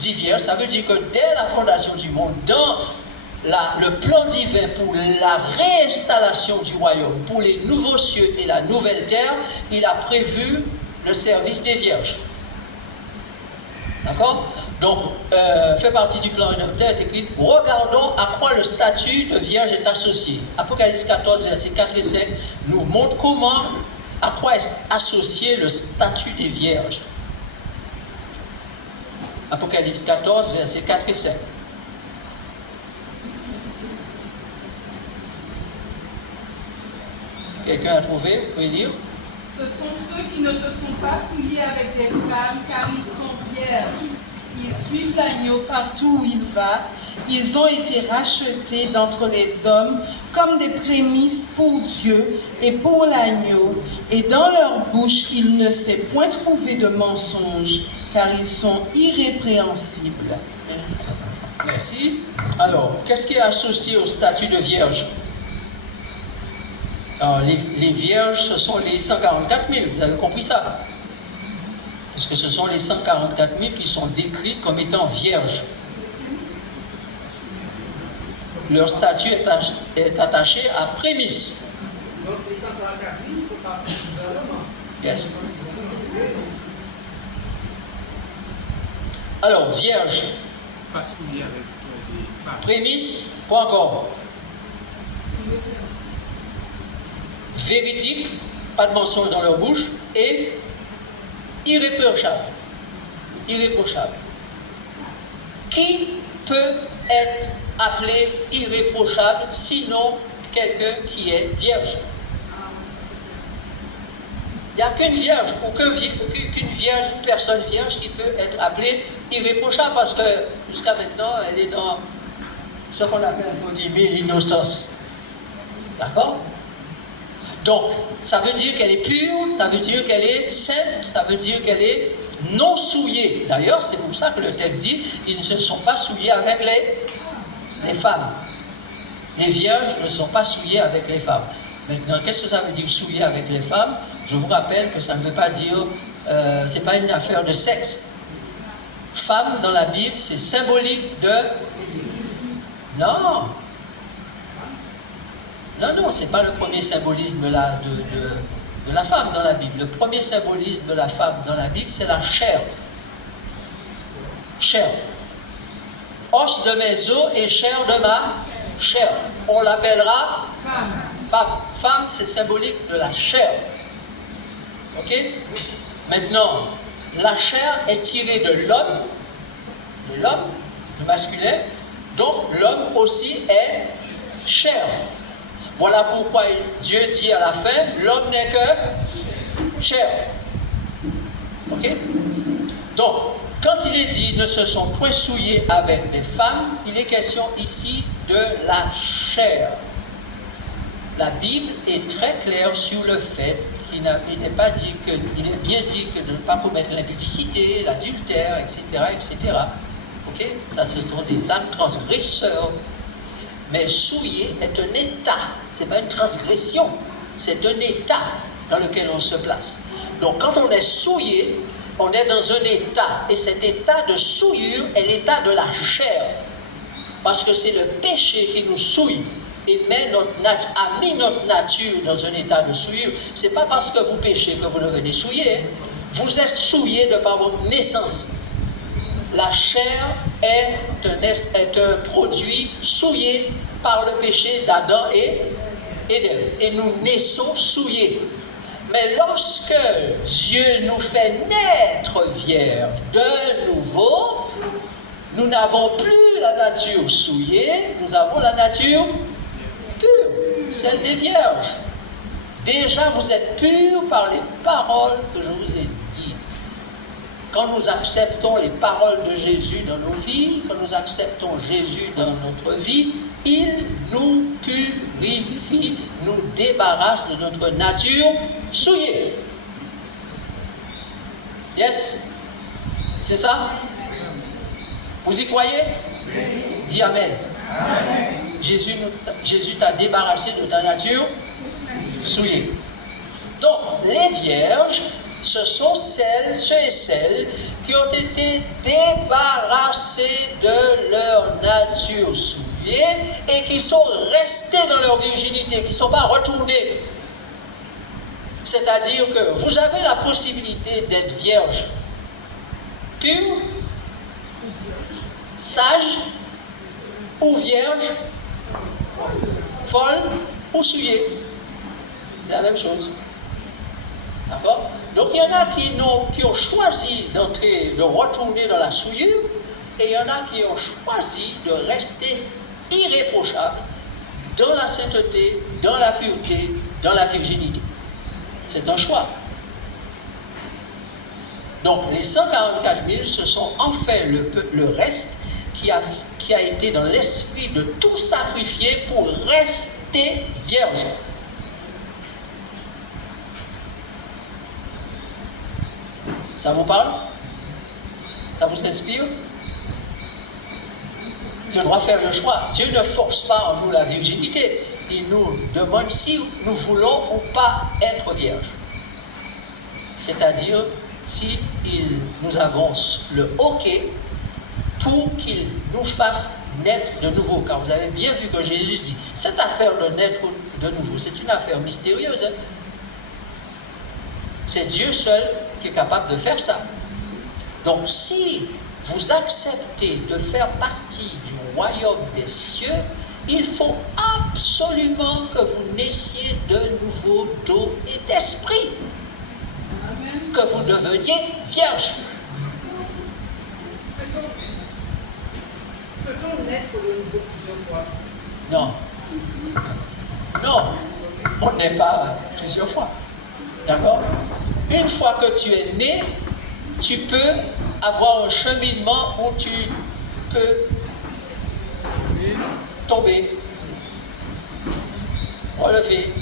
10 vierges. Ça veut dire que dès la fondation du monde, dans le plan divin pour la réinstallation du royaume, pour les nouveaux cieux et la nouvelle terre, il a prévu le service des vierges. D'accord? Donc, fait partie du plan rédempteur, est écrit, regardons à quoi le statut de vierge est associé. Apocalypse 14, versets 4 et 5, nous montre à quoi est associé le statut des vierges. Apocalypse 14, versets 4 et 5. Quelqu'un a trouvé? Vous pouvez lire? Ce sont ceux qui ne se sont pas souillés avec des flammes, car ils sont vierges. Ils suivent l'agneau partout où il va. ils ont été rachetés d'entre les hommes comme des prémices pour Dieu et pour l'agneau, et dans leur bouche il ne s'est point trouvé de mensonge, car ils sont irrépréhensibles. Merci. Alors, qu'est-ce qui est associé au statut de vierge? Alors, les vierges, ce sont les 144 000, vous avez compris ça? Parce que ce sont les 144 000 qui sont décrits comme étant vierges. Leur statut est attaché à prémisse. Donc les 144 000, il ne faut pas faire le Yes. Alors, vierge, Pas souillé avec des femmes. prémisse, pas encore. Véridique, pas de mensonge dans leur bouche, et irréprochable. Irréprochable. Qui peut être appelé irréprochable sinon quelqu'un qui est vierge? Il n'y a qu'une vierge, qu'une vierge, une personne vierge qui peut être appelée irréprochable parce que jusqu'à maintenant, elle est dans ce qu'on appelle entre guillemets l'innocence. D'accord? Donc, ça veut dire qu'elle est pure, ça veut dire qu'elle est sainte, ça veut dire qu'elle est non souillée. D'ailleurs, c'est pour ça que le texte dit ils ne se sont pas souillés avec les femmes. Les vierges ne sont pas souillées avec les femmes. Maintenant, qu'est-ce que ça veut dire souiller avec les femmes? Je vous rappelle que ça ne veut pas dire, c'est pas une affaire de sexe. Femme dans la Bible, c'est symbolique de. Non. Non, c'est pas le premier symbolisme de la femme dans la Bible. Le premier symbolisme de la femme dans la Bible, c'est la chair. Chair. Os de mes os et chair de ma chair. On l'appellera femme. Femme, c'est symbolique de la chair. Ok? Maintenant, la chair est tirée de l'homme, le masculin, donc l'homme aussi est chair. Voilà pourquoi Dieu dit à la fin, l'homme n'est que chair. Ok? Donc, quand il est dit ne se sont point souillés avec les femmes, il est question ici de la chair. La Bible est très claire sur le fait qu'il n'est pas dit que, il est bien dit que de ne pas commettre l'impudicité, l'adultère, etc., etc. Ok? Ça, ce sont des actes transgresseurs. Mais souiller est un état, ce n'est pas une transgression, c'est un état dans lequel on se place. Donc quand on est souillé, on est dans un état, et cet état de souillure est l'état de la chair. Parce que c'est le péché qui nous souille et a mis notre nature dans un état de souillure. Ce n'est pas parce que vous péchez que vous devenez souillé. Vous êtes souillé de par votre naissance. La chair est un produit souillé par le péché d'Adam et d'Ève. Et nous naissons souillés. Mais lorsque Dieu nous fait naître vierges de nouveau, nous n'avons plus la nature souillée, nous avons la nature pure, celle des vierges. Déjà, vous êtes purs par les paroles que je vous ai dites. Quand nous acceptons les paroles de Jésus dans nos vies, quand nous acceptons Jésus dans notre vie, il nous purifie, nous débarrasse de notre nature souillée. Yes? C'est ça? Vous y croyez? Dis Amen. Jésus t'a débarrassé de ta nature souillée. Donc, les vierges, ce sont ceux et celles qui ont été débarrassés de leur nature souillée et qui sont restés dans leur virginité, qui ne sont pas retournés. C'est-à-dire que vous avez la possibilité d'être vierge pure, sage, ou vierge, folle, ou souillée. C'est la même chose. D'accord? Donc il y en a qui ont choisi de retourner dans la souillure, et il y en a qui ont choisi de rester irréprochables dans la sainteté, dans la pureté, dans la virginité. C'est un choix. Donc les 144 000, ce sont en fait le reste qui a été dans l'esprit de tout sacrifier pour rester vierge. Ça vous parle? Ça vous inspire? Je dois faire le choix. Dieu ne force pas en nous la virginité. Il nous demande si nous voulons ou pas être vierges. C'est-à-dire, si il nous avance le OK pour qu'il nous fasse naître de nouveau. Car vous avez bien vu que Jésus dit, cette affaire de naître de nouveau, c'est une affaire mystérieuse. Hein? C'est Dieu seul qui est capable de faire ça. Donc, si vous acceptez de faire partie du royaume des cieux, il faut absolument que vous naissiez de nouveau d'eau et d'esprit. Que vous deveniez vierge. Peut-on naître de nouveau plusieurs fois? Non. Non. On n'est pas plusieurs fois. D'accord? Une fois que tu es né, tu peux avoir un cheminement où tu peux tomber, relever,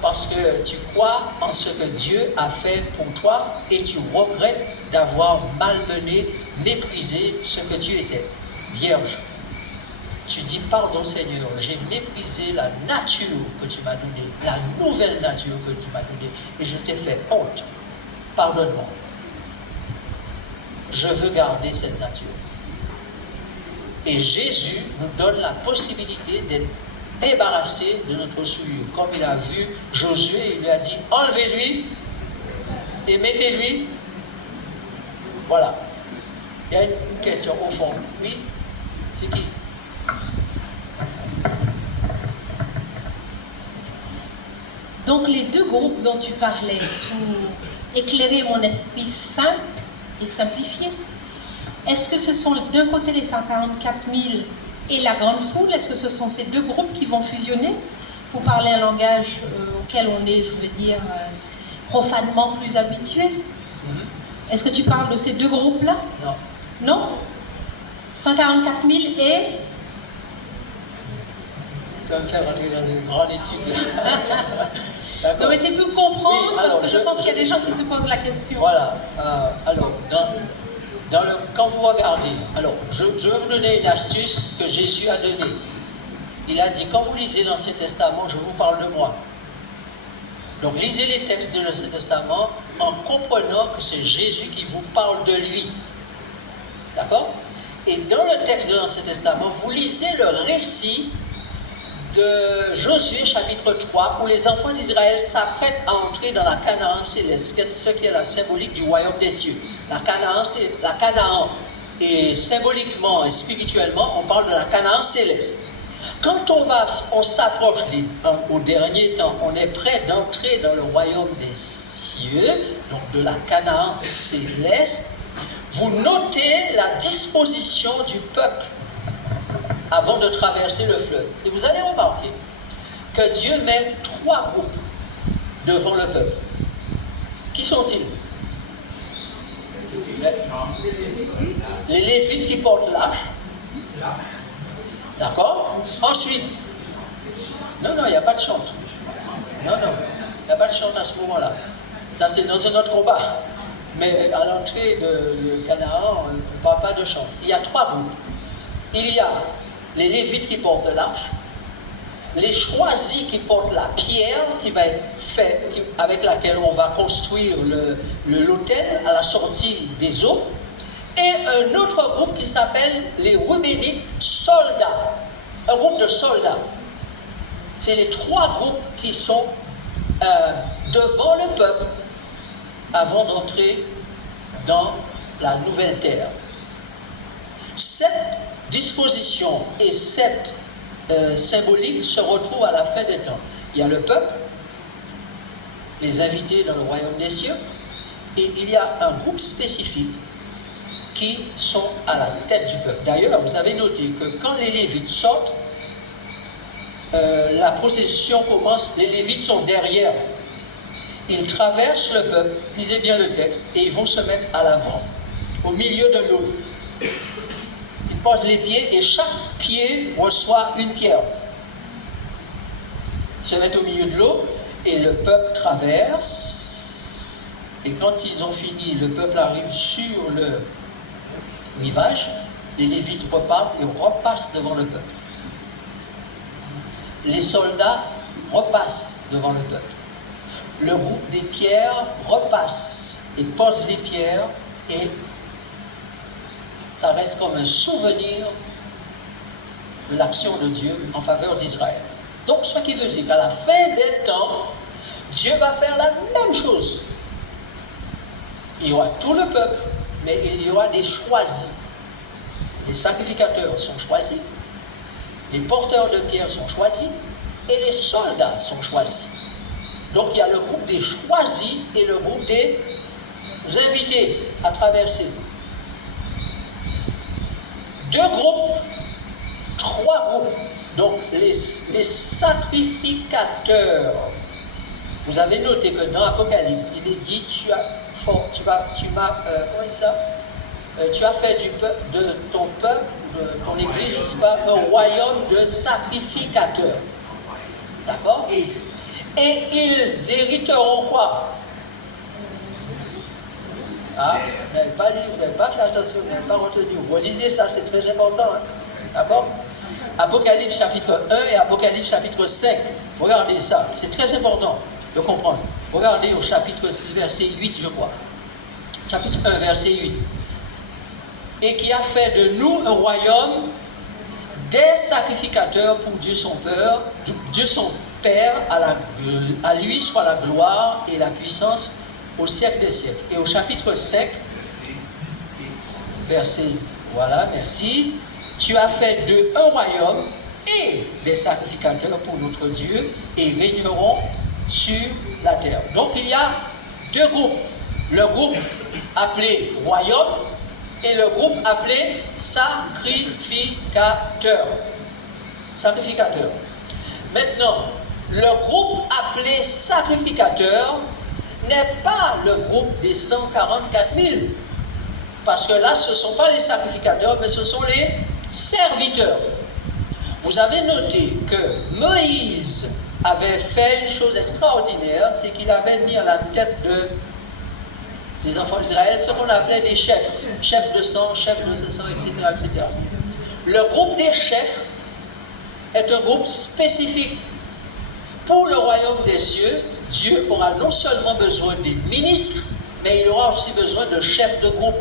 parce que tu crois en ce que Dieu a fait pour toi et tu regrettes d'avoir malmené, méprisé ce que tu étais, vierge. Tu dis, pardon Seigneur, j'ai méprisé la nature que tu m'as donnée, la nouvelle nature que tu m'as donnée, et je t'ai fait honte. Pardonne-moi. Je veux garder cette nature. Et Jésus nous donne la possibilité d'être débarrassé de notre souillure. Comme il a vu Josué, il lui a dit, enlevez-lui et mettez-lui. Voilà. Il y a une question au fond. Oui? C'est qui? Donc les deux groupes dont tu parlais, pour éclairer mon esprit simple et simplifié, est-ce que ce sont d'un côté les 144 000 et la grande foule? Est-ce que ce sont ces deux groupes qui vont fusionner pour parler un langage auquel on est, je veux dire, profanement plus habitué? Est-ce que tu parles de ces deux groupes-là? Non. Non? 144 000 et... Tu vas me faire rentrer dans une grande étude. Non, mais c'est pour comprendre, Oui, alors, parce que je pense qu'il y a des gens qui se posent la question. Voilà. Alors, quand vous regardez, alors, je vais vous donner une astuce que Jésus a donnée. Il a dit, quand vous lisez l'Ancien Testament, je vous parle de moi. Donc, lisez les textes de l'Ancien Testament en comprenant que c'est Jésus qui vous parle de lui. D'accord? Et dans le texte de l'Ancien Testament, vous lisez le récit de Josué chapitre 3 où les enfants d'Israël s'apprêtent à entrer dans la Canaan céleste, ce qui est la symbolique du royaume des cieux. La Canaan, et symboliquement et spirituellement, on parle de la Canaan céleste. Quand on s'approche au dernier temps, on est prêt d'entrer dans le royaume des cieux, donc de la Canaan céleste. Vous notez la disposition du peuple avant de traverser le fleuve. Et vous allez remarquer que Dieu met 3 groupes devant le peuple. Qui sont-ils? Les Lévites qui portent l'arche. D'accord? Ensuite, non, il n'y a pas de chante. Non, il n'y a pas de chante à ce moment-là. Ça, c'est dans un autre combat. Mais à l'entrée de Canaan, on ne parle pas de chant. Il y a 3 groupes. Il y a les Lévites qui portent l'arche, les choisis qui portent la pierre qui va être faite, avec laquelle on va construire l'autel à la sortie des eaux, et un autre groupe qui s'appelle les Rubénites soldats, un groupe de soldats. C'est les 3 groupes qui sont devant le peuple avant d'entrer dans la nouvelle terre. Cette disposition et cette symbolique se retrouvent à la fin des temps. Il y a le peuple, les invités dans le royaume des cieux, et il y a un groupe spécifique qui sont à la tête du peuple. D'ailleurs, vous avez noté que quand les Lévites sortent, la procession commence, les Lévites sont derrière. Ils traversent le peuple, lisez bien le texte, et ils vont se mettre à l'avant, au milieu de l'eau. pose les pieds et chaque pied reçoit une pierre. Ils se mettent au milieu de l'eau et le peuple traverse. Et quand ils ont fini, le peuple arrive sur le rivage, les Lévites repartent et repassent devant le peuple. Les soldats repassent devant le peuple. Le groupe des pierres repasse et pose les pierres et ça reste comme un souvenir de l'action de Dieu en faveur d'Israël. Donc, ce qui veut dire qu'à la fin des temps, Dieu va faire la même chose. Il y aura tout le peuple, mais il y aura des choisis. Les sacrificateurs sont choisis, les porteurs de pierres sont choisis, et les soldats sont choisis. Donc, il y a le groupe des choisis et le groupe des invités à traverser. 2 groupes, 3 groupes. Donc, les sacrificateurs, vous avez noté que dans Apocalypse, il est dit, tu as fait de ton peuple, de ton église, je ne sais pas, un royaume de sacrificateurs. D'accord? Et ils hériteront quoi? Ah, vous n'avez pas lu, vous n'avez pas fait attention, vous n'avez pas retenu. Vous lisez ça, c'est très important. Hein? D'accord? Apocalypse chapitre 1 et Apocalypse chapitre 5. Regardez ça, c'est très important de comprendre. Regardez au chapitre 6, verset 8, je crois. Chapitre 1, verset 8. Et qui a fait de nous un royaume des sacrificateurs pour Dieu son Père, à lui soit la gloire et la puissance au siècle des siècles. Et au chapitre 5, verset, voilà, merci. Tu as fait d'eux un royaume et des sacrificateurs pour notre Dieu et régneront sur la terre. Donc il y a 2 groupes. Le groupe appelé royaume et le groupe appelé sacrificateur. Sacrificateur. Maintenant, le groupe appelé sacrificateur n'est pas le groupe des 144 000. Parce que là, ce ne sont pas les sacrificateurs, mais ce sont les serviteurs. Vous avez noté que Moïse avait fait une chose extraordinaire, c'est qu'il avait mis à la tête des enfants d'Israël ce qu'on appelait des chefs. Chefs de sang, chefs de sang, etc., etc. Le groupe des chefs est un groupe spécifique. Pour le royaume des cieux, Dieu aura non seulement besoin des ministres, mais il aura aussi besoin de chefs de groupe.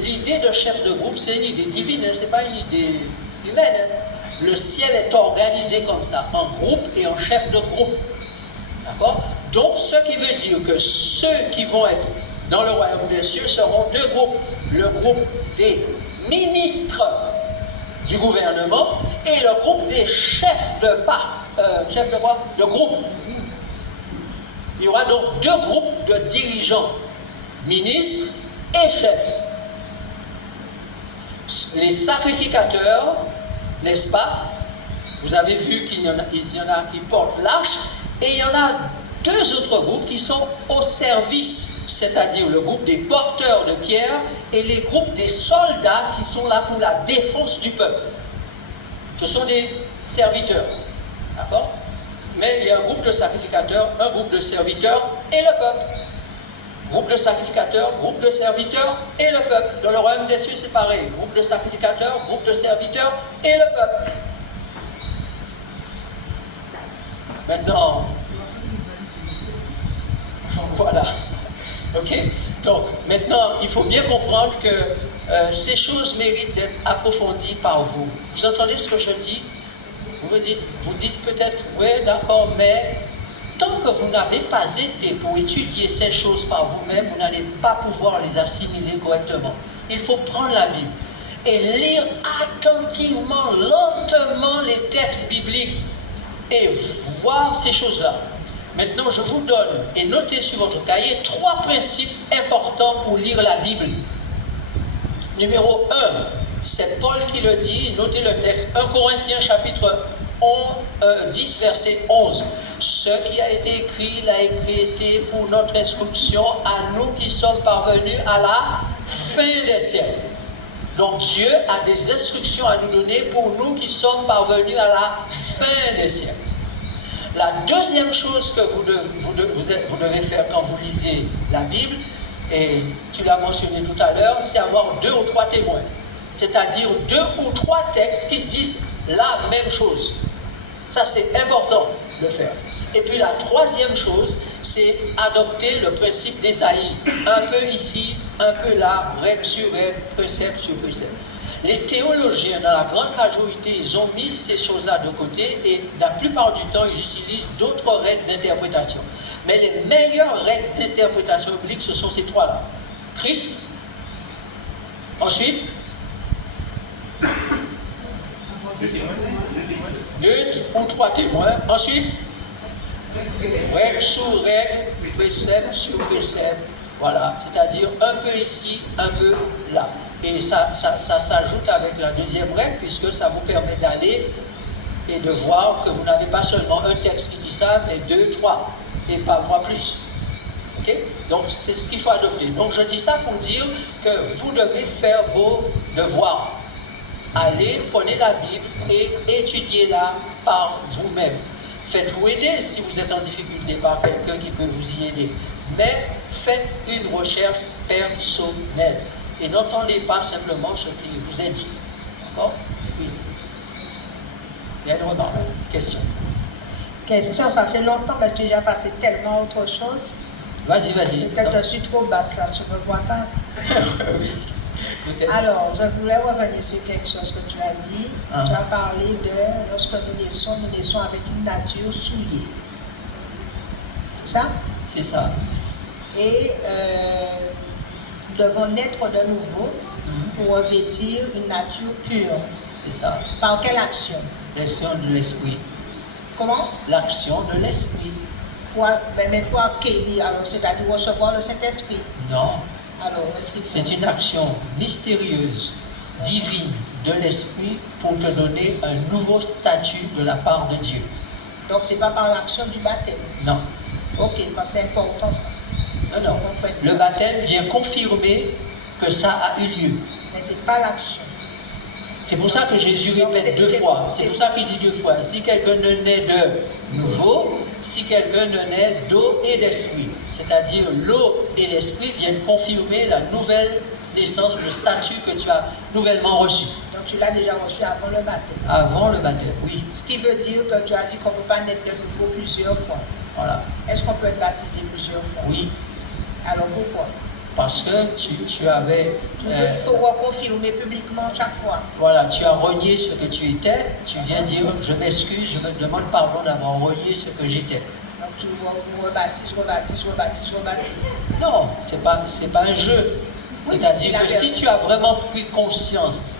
L'idée de chef de groupe, c'est une idée divine, hein, ce n'est pas une idée humaine. Hein. Le ciel est organisé comme ça, en groupe et en chef de groupe. D'accord? Donc, ce qui veut dire que ceux qui vont être dans le royaume des cieux seront 2 groupes. Le groupe des ministres du gouvernement et le groupe des chefs de chefs de quoi? De groupe. Il y aura donc 2 groupes de dirigeants, ministres et chefs. Les sacrificateurs, n'est-ce pas? Vous avez vu qu'il y en a qui portent l'arche et il y en a 2 autres groupes qui sont au service, c'est-à-dire le groupe des porteurs de pierres et les groupes des soldats qui sont là pour la défense du peuple. Ce sont des serviteurs, d'accord? Mais il y a un groupe de sacrificateurs, un groupe de serviteurs et le peuple. Groupe de sacrificateurs, groupe de serviteurs et le peuple. Dans le royaume des cieux, c'est pareil. Groupe de sacrificateurs, groupe de serviteurs et le peuple. Maintenant, voilà. Ok. Donc, maintenant, il faut bien comprendre que ces choses méritent d'être approfondies par vous. Vous entendez ce que je dis? Vous dites peut-être, oui, d'accord, mais tant que vous n'avez pas été pour étudier ces choses par vous-même, vous n'allez pas pouvoir les assimiler correctement. Il faut prendre la Bible et lire attentivement, lentement les textes bibliques et voir ces choses-là. Maintenant, je vous donne, et notez sur votre cahier, 3 principes importants pour lire la Bible. Numéro 1, c'est Paul qui le dit, notez le texte, 1 Corinthiens chapitre 10, verset 11. Ce qui a été écrit l'a été pour notre instruction à nous qui sommes parvenus à la fin des siècles. Donc Dieu a des instructions à nous donner pour nous qui sommes parvenus à la fin des siècles. La deuxième chose que vous devez faire quand vous lisez la Bible, et tu l'as mentionné tout à l'heure, c'est avoir 2 ou 3 témoins. C'est-à-dire 2 ou 3 textes qui disent la même chose. Ça, c'est important de le faire. Et puis la troisième chose, c'est adopter le principe d'Ésaïe. Un peu ici, un peu là, règle sur règle, précepte sur précepte. Les théologiens, dans la grande majorité, ils ont mis ces choses-là de côté et la plupart du temps, ils utilisent d'autres règles d'interprétation. Mais les meilleures règles d'interprétation biblique, ce sont ces 3-là. Christ, ensuite, 2 ou 3 témoins, ensuite, règle sur règle, précepte sur précepte, voilà, c'est-à-dire un peu ici, un peu là. Et ça s'ajoute avec la deuxième règle, puisque ça vous permet d'aller et de voir que vous n'avez pas seulement un texte qui dit ça, mais 2, 3, et parfois plus. Okay? Donc c'est ce qu'il faut adopter. Donc je dis ça pour dire que vous devez faire vos devoirs. Allez, prenez la Bible et étudiez-la par vous-même. Faites-vous aider si vous êtes en difficulté par quelqu'un qui peut vous y aider. Mais faites une recherche personnelle. Et n'entendez pas simplement ce qui vous est dit. D'accord? Oui. Il y a une remarque. Question. Question, ça fait longtemps que tu as passé tellement autre chose. Vas-y. Peut-être que je suis trop basse là, tu ne me vois pas. Oui. Alors, je voulais revenir sur quelque chose que tu as dit. Tu as parlé de lorsque nous naissons avec une nature souillée. C'est ça? C'est ça. Et nous devons naître de nouveau pour revêtir une nature pure. C'est ça. Par quelle action? L'action de l'esprit. Comment? L'action de l'esprit. Mais pour accueillir, alors c'est-à-dire recevoir le Saint-Esprit. Non. Alors, explique-moi. C'est une action mystérieuse, divine de l'esprit pour te donner un nouveau statut de la part de Dieu. Donc, ce n'est pas par l'action du baptême? Non. Ok, parce que c'est important ça. Non. Le baptême vient confirmer que ça a eu lieu. Mais ce n'est pas l'action. C'est pour ça que Jésus répète 2 fois. C'est pour ça qu'il dit 2 fois. Si quelqu'un ne naît de nouveau, si quelqu'un ne naît d'eau et d'esprit. C'est-à-dire l'eau et l'esprit viennent confirmer la nouvelle naissance, le statut que tu as nouvellement reçu. Donc tu l'as déjà reçu avant le baptême. Avant le baptême, oui. Ce qui veut dire que tu as dit qu'on ne peut pas naître de nouveau plusieurs fois. Voilà. Est-ce qu'on peut être baptisé plusieurs fois? Oui. Alors pourquoi? Parce que tu avais... il faut reconfirmer publiquement chaque fois. Voilà, tu as renié ce que tu étais, tu viens dire je m'excuse, je me demande pardon d'avoir renié ce que j'étais. Donc tu rebaptises. Non, c'est pas un jeu. Oui, c'est-à-dire que si tu as vraiment pris conscience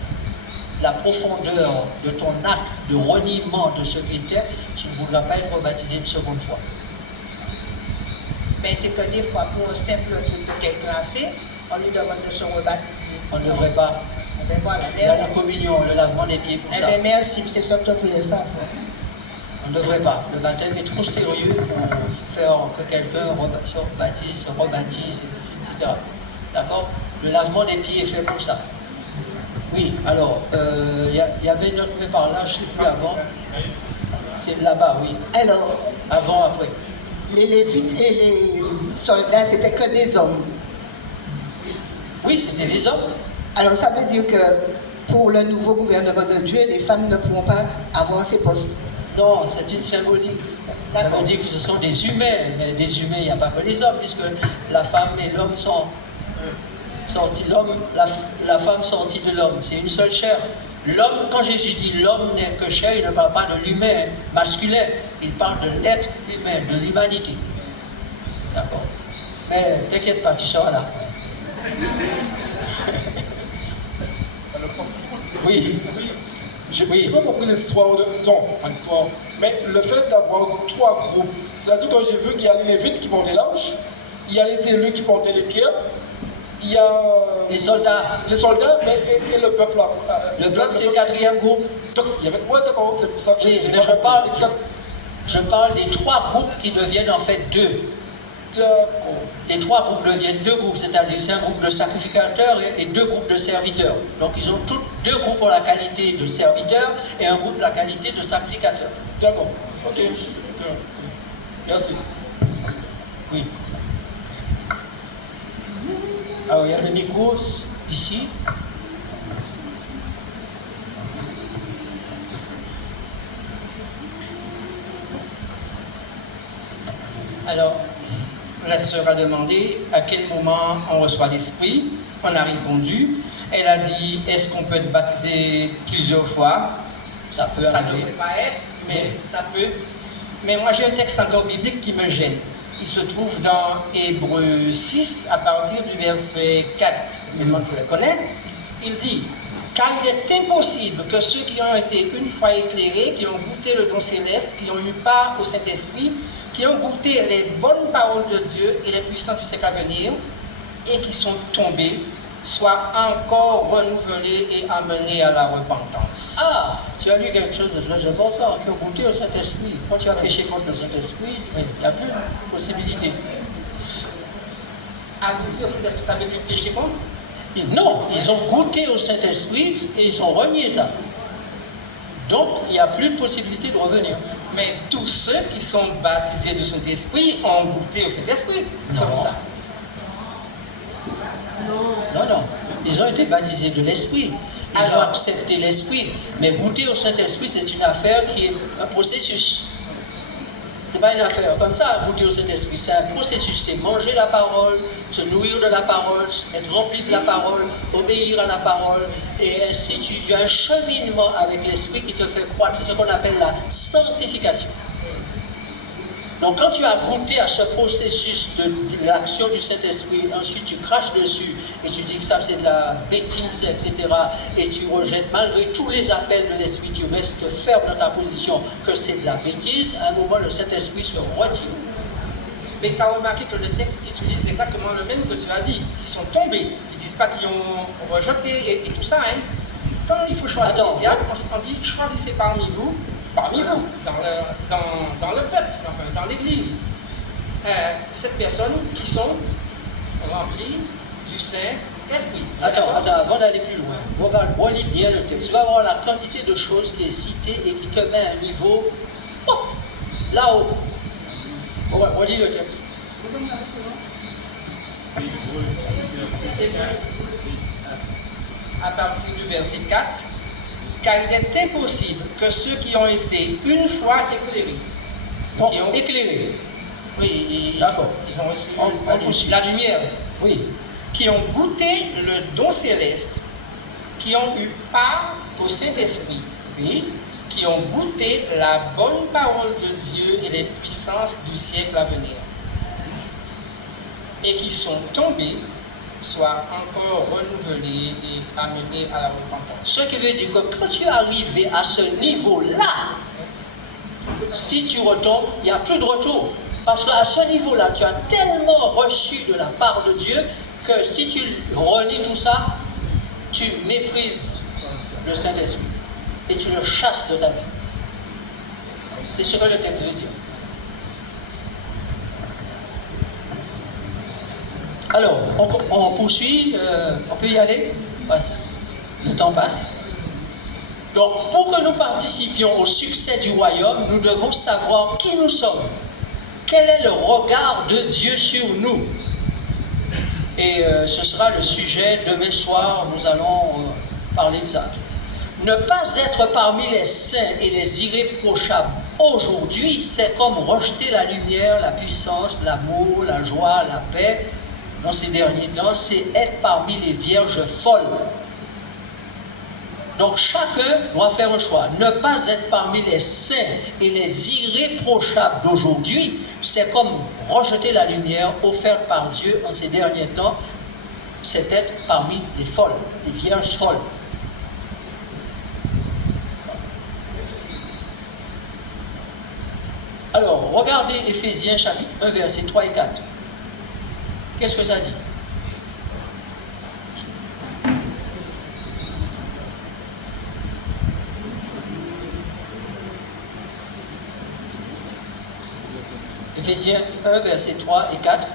de la profondeur de ton acte de reniement de ce qui était, tu ne voudras pas être rebaptisé une seconde fois. Mais c'est que des fois, pour un simple truc que quelqu'un a fait, on lui demande de se rebaptiser. On ne devrait pas. Eh bien, voilà, Il y a la communion, le lavement des pieds pour ça. Eh bien, merci, c'est ça que tu voulais savoir. On ne devrait pas. Le baptême est trop sérieux pour faire que quelqu'un se rebaptise, etc. D'accord? Le lavement des pieds est fait pour ça. Oui, alors, il y avait une autre, mais par là, je ne sais plus avant. C'est là-bas, oui. Alors, avant, après. Les Lévites et les soldats, c'était que des hommes. Oui, c'était des hommes. Alors ça veut dire que pour le nouveau gouvernement de Dieu, les femmes ne pourront pas avoir ces postes. Non, c'est une symbolique. Ça veut dire que ce sont des humains. Mais des humains, il n'y a pas que les hommes, puisque la femme et l'homme sont sortis de l'homme, la femme sortie de l'homme. C'est une seule chair. L'homme, quand Jésus dit l'homme n'est que chair, il ne parle pas de l'humain masculin, il parle de l'être humain, de l'humanité. D'accord? Mais t'inquiète pas, tu seras là. Oui. Je n'ai pas compris l'histoire mais le fait d'avoir 3 groupes, c'est-à-dire que j'ai vu qu'il y a les Lévites qui portaient l'ange, il y a les élus qui portaient les pierres, il y a les soldats, mais, et le peuple là. Le peuple, c'est le 4e groupe. Donc, il y avait... Ouais, d'accord, c'est pour ça que oui, mais je parle des 3 groupes qui deviennent en fait 2. D'accord. Les 3 groupes deviennent 2 groupes, c'est-à-dire c'est un groupe de sacrificateurs et 2 groupes de serviteurs. Donc ils ont tous 2 groupes pour la qualité de serviteurs et un groupe pour la qualité de sacrificateurs. D'accord. Ok. Merci. Oui. Alors il y a le micro ici. Alors, la sœur a demandé à quel moment on reçoit l'Esprit. On a répondu. Elle a dit, est-ce qu'on peut être baptisé plusieurs fois? Ça peut Ça ne arriver. devrait pas être, mais ça peut. Mais moi, j'ai un texte encore biblique qui me gêne. Il se trouve dans Hébreux 6, à partir du verset 4. Maintenant, tu le connais. Il dit, car il est impossible que ceux qui ont été une fois éclairés, qui ont goûté le don céleste, qui ont eu part au Saint-Esprit, qui ont goûté les bonnes paroles de Dieu et les puissances du siècle à venir, et qui sont tombés, soient encore renouvelés et amenés à la repentance. Ah, tu as lu quelque chose de très important, qui ont goûté au Saint-Esprit. Quand tu as péché contre le Saint-Esprit, il n'y a plus de possibilité. À goûter au Saint-Esprit, ça veut dire péché contre? Non, ils ont goûté au Saint-Esprit et ils ont renié ça. Donc, il n'y a plus de possibilité de revenir. Mais tous ceux qui sont baptisés du Saint-Esprit ont goûté au Saint-Esprit. C'est pour ça. Non. Ils ont été baptisés de l'Esprit. Ils ont accepté l'Esprit. Mais goûter au Saint-Esprit, c'est une affaire qui est un processus. Ce n'est pas une affaire comme ça, goûter au Saint-Esprit. C'est un processus. C'est manger la parole, se nourrir de la parole, être rempli de la parole, obéir à la parole. Et ainsi, tu as un cheminement avec l'Esprit qui te fait croître. C'est ce qu'on appelle la sanctification. Donc quand tu as goûté à ce processus de l'action du Saint-Esprit, ensuite tu craches dessus et tu dis que ça c'est de la bêtise, etc. Et tu rejettes malgré tous les appels de l'Esprit, tu restes ferme dans ta position que c'est de la bêtise, à un moment le Saint-Esprit se retire. Mais tu as remarqué que le texte utilise exactement le même que tu as dit, qui sont tombés. Ils ne disent pas qu'ils ont rejeté et tout ça. Hein. Quand il faut choisir les diacres, on dit choisissez parmi vous, dans le peuple, enfin, dans l'Église, cette personne qui sont remplies du Saint-Esprit. Attends, avant d'aller plus loin, relis bien le texte. Tu vas voir la quantité de choses qui est citée et qui te met à un niveau là-haut. Relis le texte. À partir du verset 4, car il est impossible que ceux qui ont été une fois éclairés, qui ont éclairé, oui, d'accord, ils ont reçu la lumière, oui, qui ont goûté le don céleste, qui ont eu part au Saint-Esprit, oui, qui ont goûté la bonne parole de Dieu et les puissances du siècle à venir, et qui sont tombés, soit encore renouvelés et amenés à la repentance. Ce qui veut dire que quand tu es arrivé à ce niveau-là, si tu retombes, il n'y a plus de retour. Parce qu'à ce niveau-là, tu as tellement reçu de la part de Dieu que si tu renies tout ça, tu méprises le Saint-Esprit et tu le chasses de ta vie. C'est ce que le texte veut dire. Alors, on poursuit, on peut y aller, le temps passe. Donc, pour que nous participions au succès du royaume, nous devons savoir qui nous sommes. Quel est le regard de Dieu sur nous? Et ce sera le sujet demain soir, nous allons parler de ça. Ne pas être parmi les saints et les irréprochables aujourd'hui, c'est comme rejeter la lumière, la puissance, l'amour, la joie, la paix. Dans ces derniers temps, c'est être parmi les vierges folles. Donc chacun doit faire un choix. Ne pas être parmi les saints et les irréprochables d'aujourd'hui, c'est comme rejeter la lumière offerte par Dieu en ces derniers temps, c'est être parmi les folles, les vierges folles. Alors, regardez Éphésiens chapitre 1, versets 3 et 4. Qu'est-ce que ça dit? Éphésiens 1, versets 3 et 4.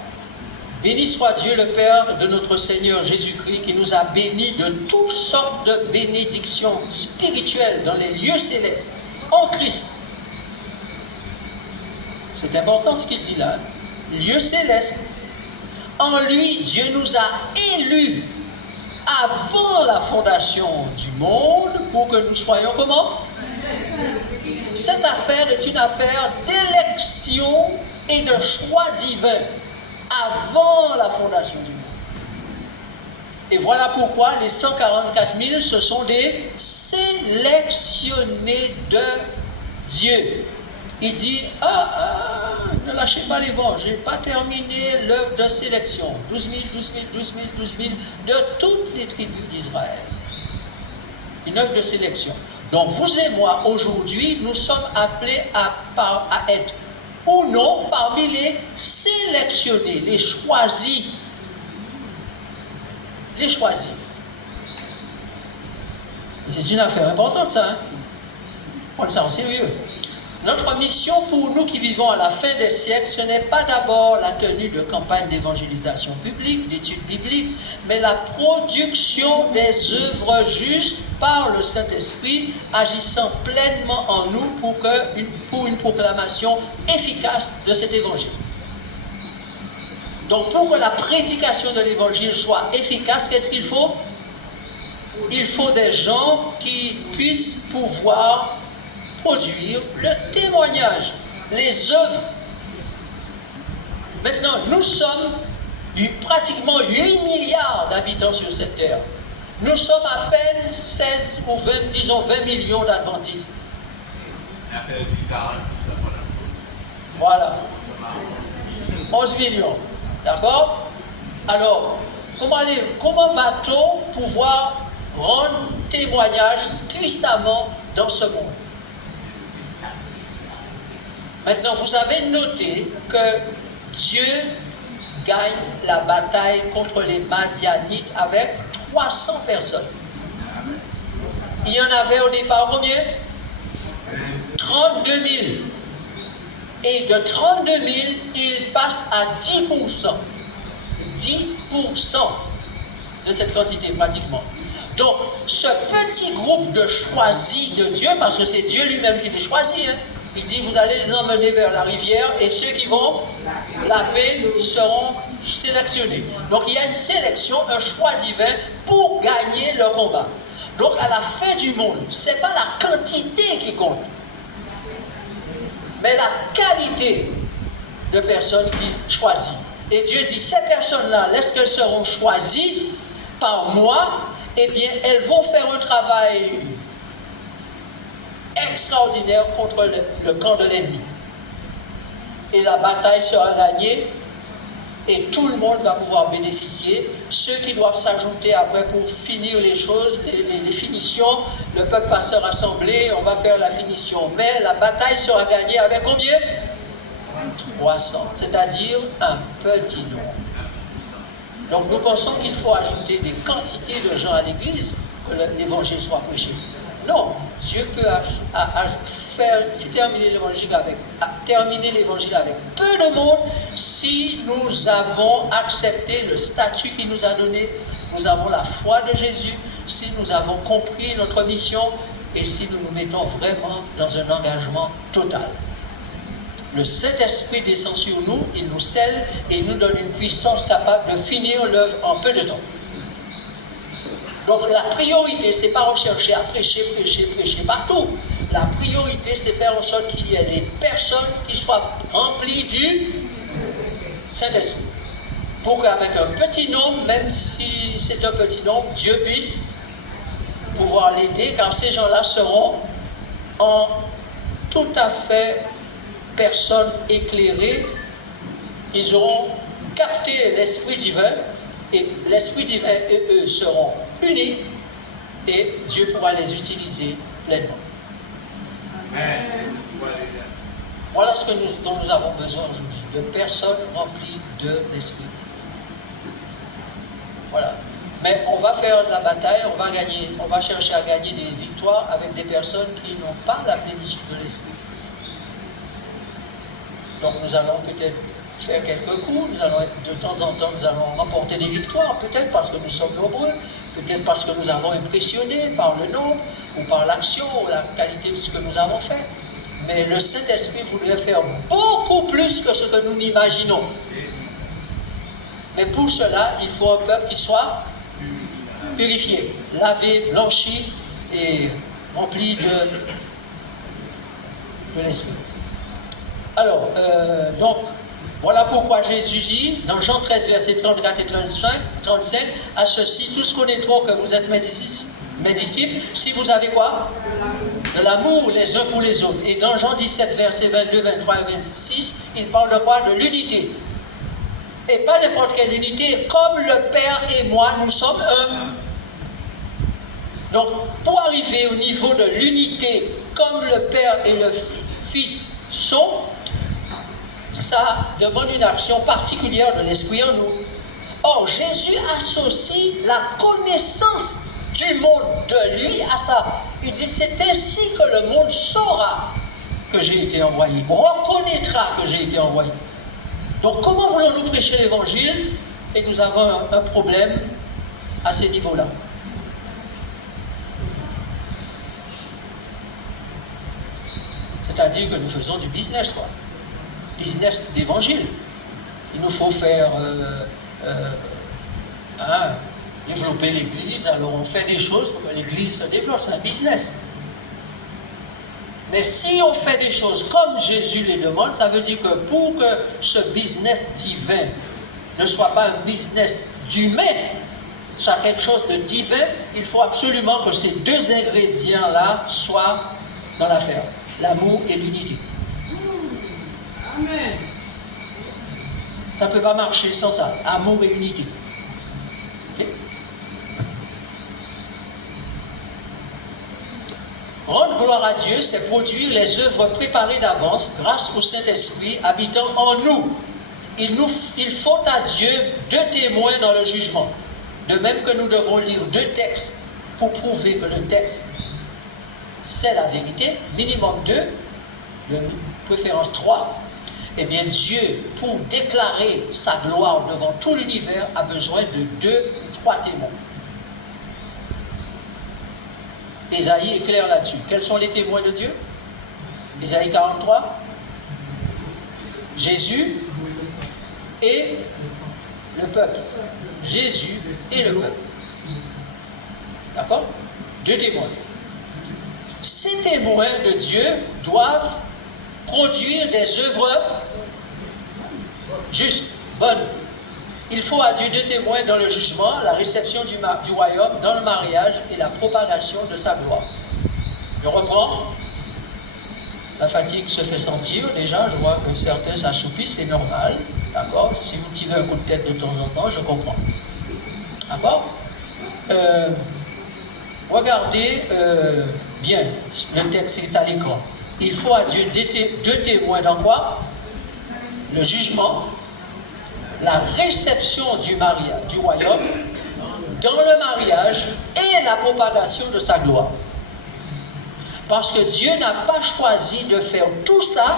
Béni soit Dieu le Père de notre Seigneur Jésus-Christ qui nous a bénis de toutes sortes de bénédictions spirituelles dans les lieux célestes en Christ. C'est important ce qu'il dit là. Lieux célestes. En lui, Dieu nous a élus avant la fondation du monde pour que nous soyons comment? Cette affaire est une affaire d'élection et de choix divin avant la fondation du monde. Et voilà pourquoi les 144 000, ce sont des sélectionnés de Dieu. Il dit, ne lâchez pas les vents, je n'ai pas terminé l'œuvre de sélection. 12 000, 12 000, 12 000, 12 000, de toutes les tribus d'Israël. Une œuvre de sélection. Donc vous et moi, aujourd'hui, nous sommes appelés à être ou non parmi les sélectionnés, les choisis. Les choisis. C'est une affaire importante, ça. Hein? Prenez ça en sérieux. Notre mission pour nous qui vivons à la fin des siècles, ce n'est pas d'abord la tenue de campagnes d'évangélisation publique, d'études bibliques, mais la production des œuvres justes par le Saint-Esprit, agissant pleinement en nous pour une proclamation efficace de cet évangile. Donc pour que la prédication de l'évangile soit efficace, qu'est-ce qu'il faut? Il faut des gens qui puissent pouvoir produire le témoignage, les œuvres. Maintenant, nous sommes pratiquement 8 milliards d'habitants sur cette terre. Nous sommes à peine 16 ou 20, disons 20 millions d'adventistes. Voilà. 11 millions. D'accord? Alors, comment va-t-on pouvoir rendre témoignage puissamment dans ce monde? Maintenant, vous avez noté que Dieu gagne la bataille contre les Madianites avec 300 personnes. Il y en avait au départ combien? 32 000. Et de 32 000, il passe à 10%. 10% de cette quantité, pratiquement. Donc, ce petit groupe de choisis de Dieu, parce que c'est Dieu lui-même qui les choisit, hein, il dit, vous allez les emmener vers la rivière et ceux qui vont laver seront sélectionnés. Donc il y a une sélection, un choix divin pour gagner le combat. Donc à la fin du monde, ce n'est pas la quantité qui compte, mais la qualité de personnes qui choisissent. Et Dieu dit, ces personnes-là, lorsqu'elles seront choisies par moi, eh bien elles vont faire un travail extraordinaire contre le camp de l'ennemi. Et la bataille sera gagnée et tout le monde va pouvoir bénéficier. Ceux qui doivent s'ajouter après pour finir les choses, les finitions, le peuple va se rassembler, on va faire la finition. Mais la bataille sera gagnée avec combien? 300, c'est-à-dire un petit nombre. Donc nous pensons qu'il faut ajouter des quantités de gens à l'église que l'évangile soit prêché. Non, Dieu peut terminer l'évangile avec peu de monde si nous avons accepté le statut qu'il nous a donné, nous avons la foi de Jésus, si nous avons compris notre mission et si nous nous mettons vraiment dans un engagement total. Le Saint-Esprit descend sur nous, il nous scelle et nous donne une puissance capable de finir l'œuvre en peu de temps. Donc la priorité, c'est pas rechercher à prêcher partout. La priorité, c'est faire en sorte qu'il y ait des personnes qui soient remplies du Saint-Esprit. Pour qu'avec un petit nombre, même si c'est un petit nombre, Dieu puisse pouvoir l'aider, car ces gens-là seront en tout à fait personnes éclairées. Ils auront capté l'Esprit divin, et l'Esprit divin et eux seront unis, et Dieu pourra les utiliser pleinement. Voilà ce dont nous avons besoin aujourd'hui, de personnes remplies de l'Esprit. Voilà. Mais on va faire de la bataille, on va chercher à gagner des victoires avec des personnes qui n'ont pas la plénitude de l'Esprit. Donc nous allons peut-être faire quelques coups, nous allons de temps en temps, nous allons remporter des victoires, peut-être parce que nous sommes nombreux, peut-être parce que nous avons impressionné par le nombre, ou par l'action, ou la qualité de ce que nous avons fait. Mais le Saint-Esprit voudrait faire beaucoup plus que ce que nous n'imaginons. Mais pour cela, il faut un peuple qui soit purifié, lavé, blanchi et rempli de l'Esprit. Alors, donc, voilà pourquoi Jésus dit, dans Jean 13, versets 34 et 35, à ceci, tous connaîtront que vous êtes mes disciples, si vous avez quoi? De l'amour les uns pour les autres. Et dans Jean 17, versets 22, 23 et 26, il parle de quoi? De l'unité. Et pas n'importe quelle unité, comme le Père et moi, nous sommes un. Donc, pour arriver au niveau de l'unité, comme le Père et le Fils sont, ça demande une action particulière de l'Esprit en nous. Or, Jésus associe la connaissance du monde de lui à ça. Il dit, c'est ainsi que le monde saura que j'ai été envoyé, reconnaîtra que j'ai été envoyé. Donc, comment voulons-nous prêcher l'Évangile et nous avons un problème à ce niveau-là? C'est-à-dire que nous faisons du business, quoi. Business d'évangile. Il nous faut faire développer l'Église, alors on fait des choses pour que l'Église se développe, c'est un business. Mais si on fait des choses comme Jésus les demande, ça veut dire que pour que ce business divin ne soit pas un business d'humain, soit quelque chose de divin, il faut absolument que ces deux ingrédients-là soient dans l'affaire, l'amour et l'unité. Amen. Ça ne peut pas marcher sans ça, amour et unité. Okay? Rendre gloire à Dieu, c'est produire les œuvres préparées d'avance grâce au Saint-Esprit habitant en nous. Il faut à Dieu deux témoins dans le jugement. De même que nous devons lire deux textes pour prouver que le texte, c'est la vérité, minimum deux, de préférence trois. Eh bien, Dieu, pour déclarer sa gloire devant tout l'univers, a besoin de deux ou trois témoins. Ésaïe est clair là-dessus. Quels sont les témoins de Dieu? Ésaïe 43. Jésus et le peuple. Jésus et le peuple. D'accord? Deux témoins. Ces témoins de Dieu doivent produire des œuvres justes, bonnes. Il faut à Dieu deux témoins dans le jugement, la réception du royaume, dans le mariage et la propagation de sa gloire. Je reprends. La fatigue se fait sentir. Déjà, je vois que certains s'assoupissent, c'est normal. D'accord? Si vous tirez un coup de tête de temps en temps, je comprends. D'accord? Regardez bien, le texte est à l'écran. Il faut à Dieu deux témoins dans quoi? Le jugement, la réception du royaume, dans le mariage et la propagation de sa gloire. Parce que Dieu n'a pas choisi de faire tout ça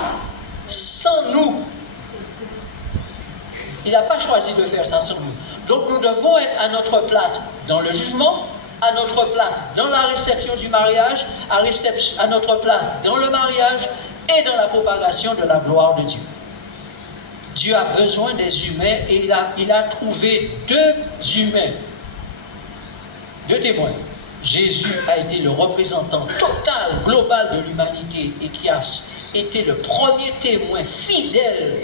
sans nous. Il n'a pas choisi de faire ça sans nous. Donc nous devons être à notre place dans le jugement, à notre place dans la réception du mariage, à notre place dans le mariage et dans la propagation de la gloire de Dieu. Dieu a besoin des humains et il a trouvé deux humains, deux témoins. Jésus a été le représentant total, global de l'humanité et qui a été le premier témoin fidèle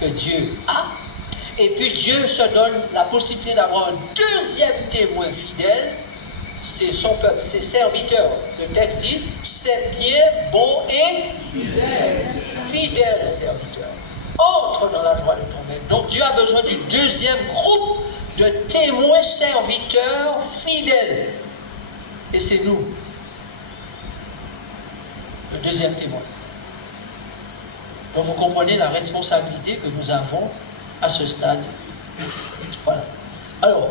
que Dieu a. Et puis Dieu se donne la possibilité d'avoir un deuxième témoin fidèle, c'est son peuple, ses serviteurs. Le texte dit, c'est bien, bon et fidèle serviteur. Entre dans la joie de ton maître. Donc Dieu a besoin du deuxième groupe de témoins serviteurs fidèles. Et c'est nous, le deuxième témoin. Donc vous comprenez la responsabilité que nous avons à ce stade. Voilà. Alors,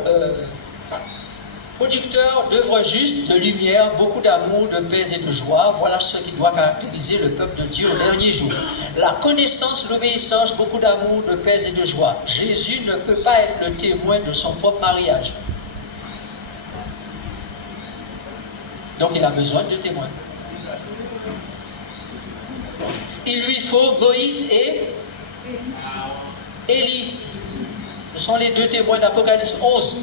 Producteur d'œuvres justes, de lumière, beaucoup d'amour, de paix et de joie, voilà ce qui doit caractériser le peuple de Dieu au dernier jour. La connaissance, l'obéissance, beaucoup d'amour, de paix et de joie. Jésus ne peut pas être le témoin de son propre mariage. Donc il a besoin de témoins. Il lui faut Moïse et Élie. Ce sont les deux témoins d'Apocalypse 11.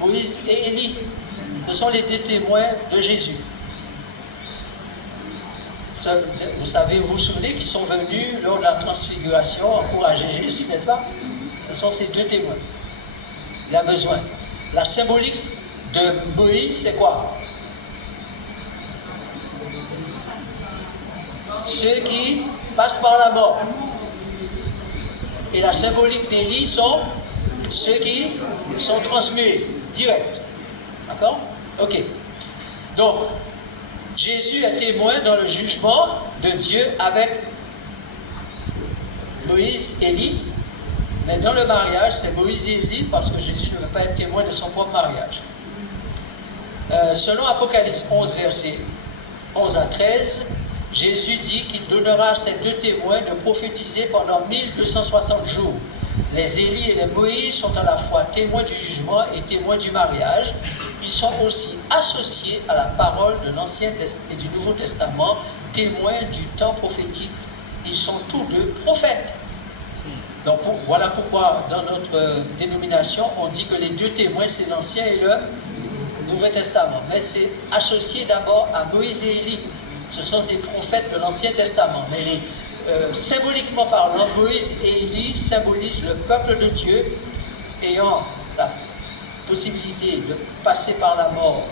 Moïse et Élie. Ce sont les deux témoins de Jésus. Vous savez, vous vous souvenez qu'ils sont venus lors de la transfiguration encourager Jésus, n'est-ce pas? Ce sont ces deux témoins. Il a besoin. La symbolique de Moïse, c'est quoi? Ceux qui passent par la mort. Et la symbolique d'Élie sont ceux qui sont transmués, direct. D'accord? Ok. Donc, Jésus est témoin dans le jugement de Dieu avec Moïse et Élie. Mais dans le mariage, c'est Moïse et Élie parce que Jésus ne veut pas être témoin de son propre mariage. Selon Apocalypse 11, versets 11 à 13, Jésus dit qu'il donnera à ces deux témoins de prophétiser pendant 1260 jours. Les Élie et les Moïse sont à la fois témoins du jugement et témoins du mariage. Ils sont aussi associés à la parole de l'Ancien et du Nouveau Testament, témoins du temps prophétique. Ils sont tous deux prophètes. Donc voilà pourquoi dans notre dénomination, on dit que les deux témoins, c'est l'Ancien et le Nouveau Testament. Mais c'est associé d'abord à Moïse et Élie. Ce sont des prophètes de l'Ancien Testament. Mais symboliquement parlant, Moïse et Élie symbolisent le peuple de Dieu ayant la possibilité de passer par la mort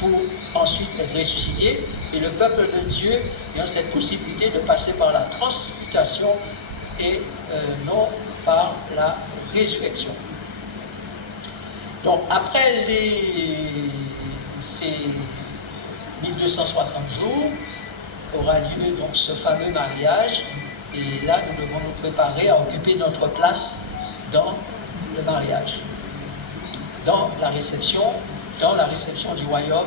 pour ensuite être ressuscité, et le peuple de Dieu ayant cette possibilité de passer par la transmutation et non par la résurrection. Donc après ces 1260 jours, aura lieu donc ce fameux mariage, et là nous devons nous préparer à occuper notre place dans le mariage, dans la réception du royaume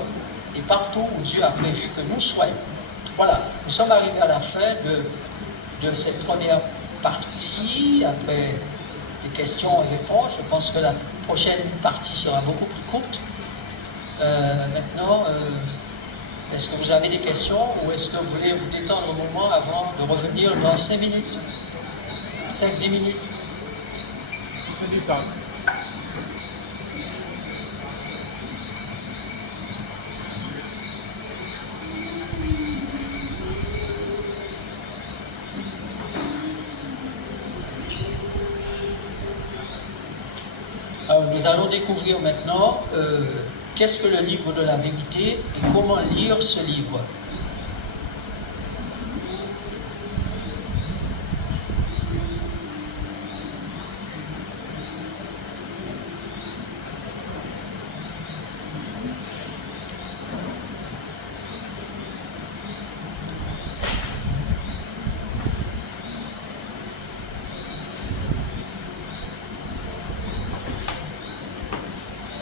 et partout où Dieu a prévu que nous soyons. Voilà, nous sommes arrivés à la fin de cette première partie. Après les questions et réponses, je pense que la prochaine partie sera beaucoup plus courte. Maintenant, est-ce que vous avez des questions ou est-ce que vous voulez vous détendre un moment avant de revenir dans 5 minutes, 5-10 minutes? C'est du temps. Alors, nous allons découvrir maintenant qu'est-ce que le livre de la vérité et comment lire ce livre.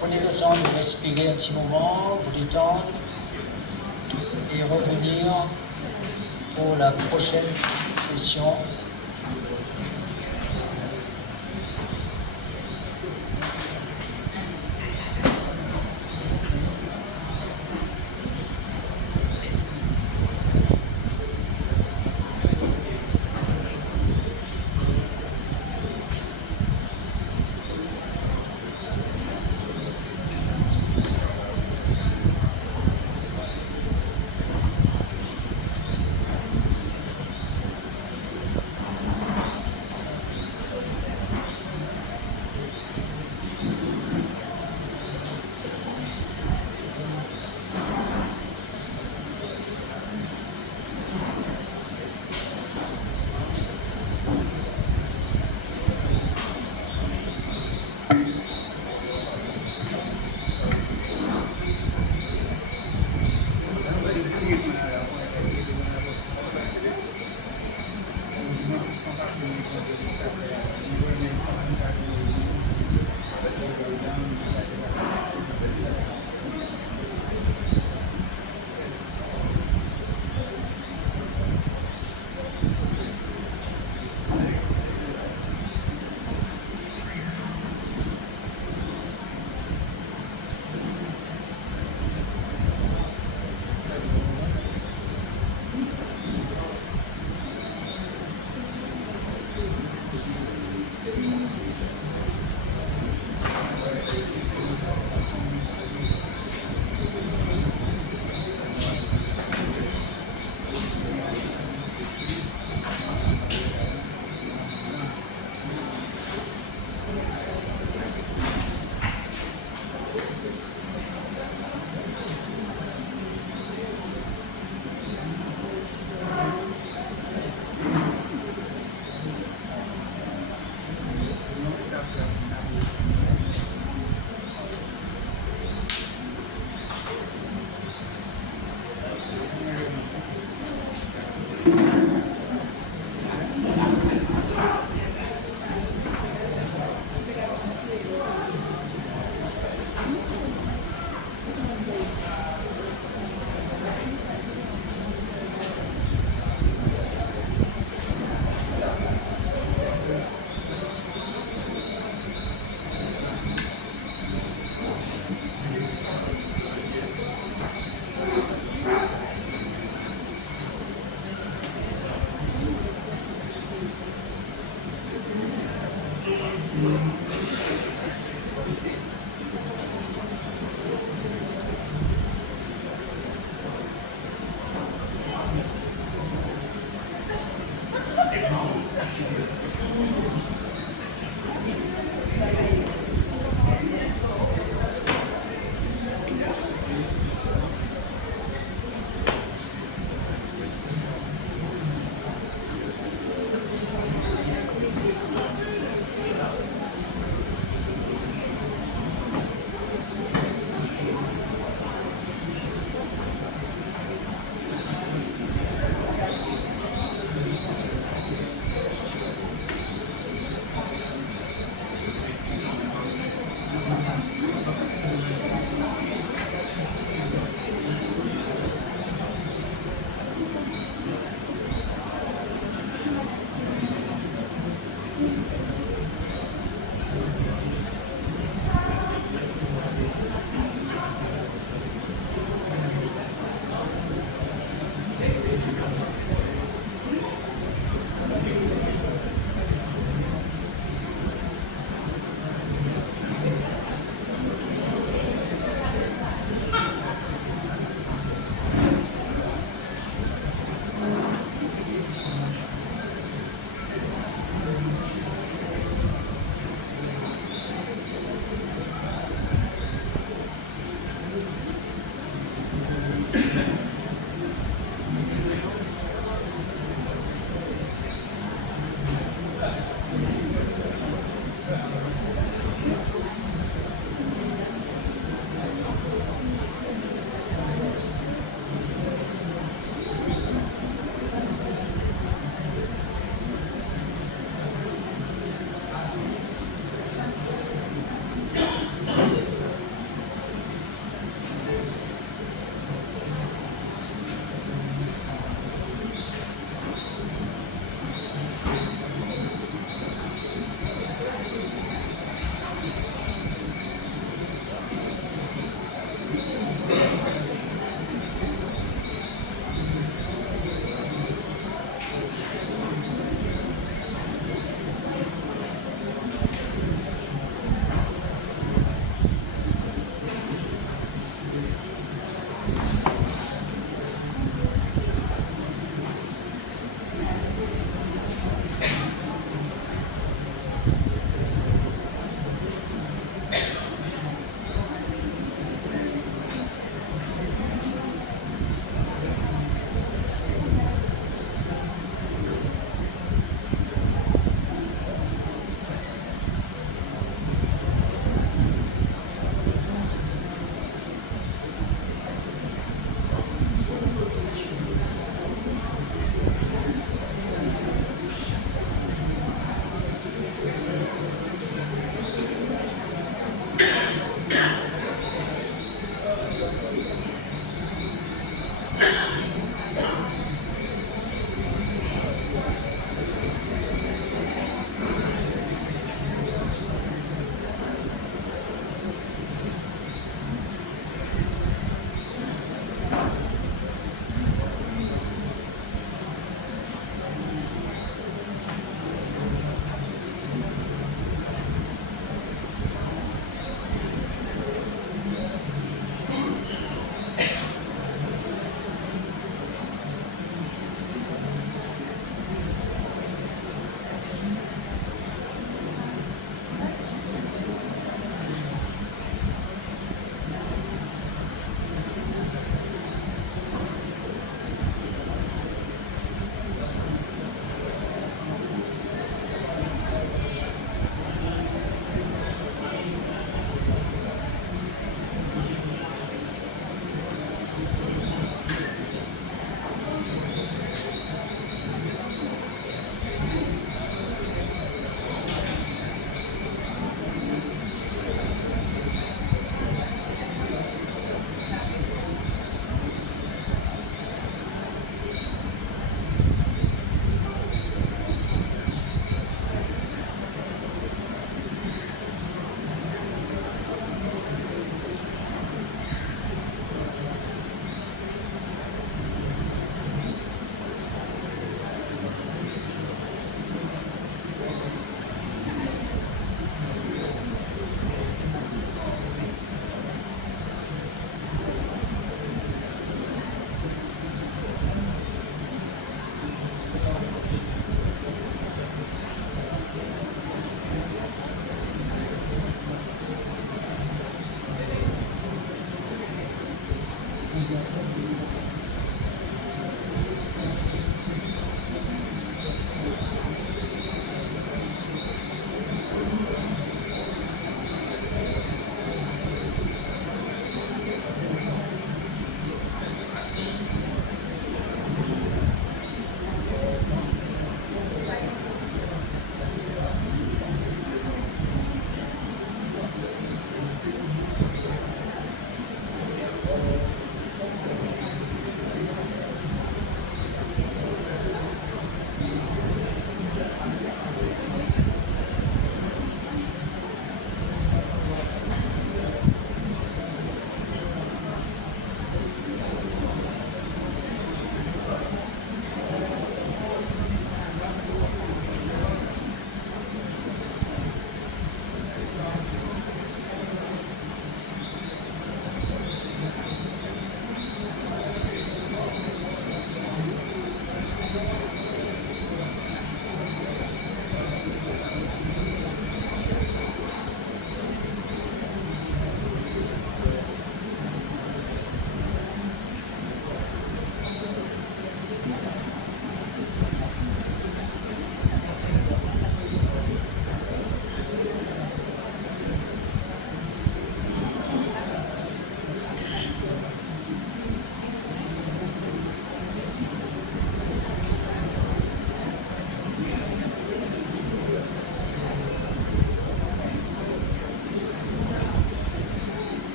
Prenez le temps de respirer un petit moment, vous détendre et revenir pour la prochaine session.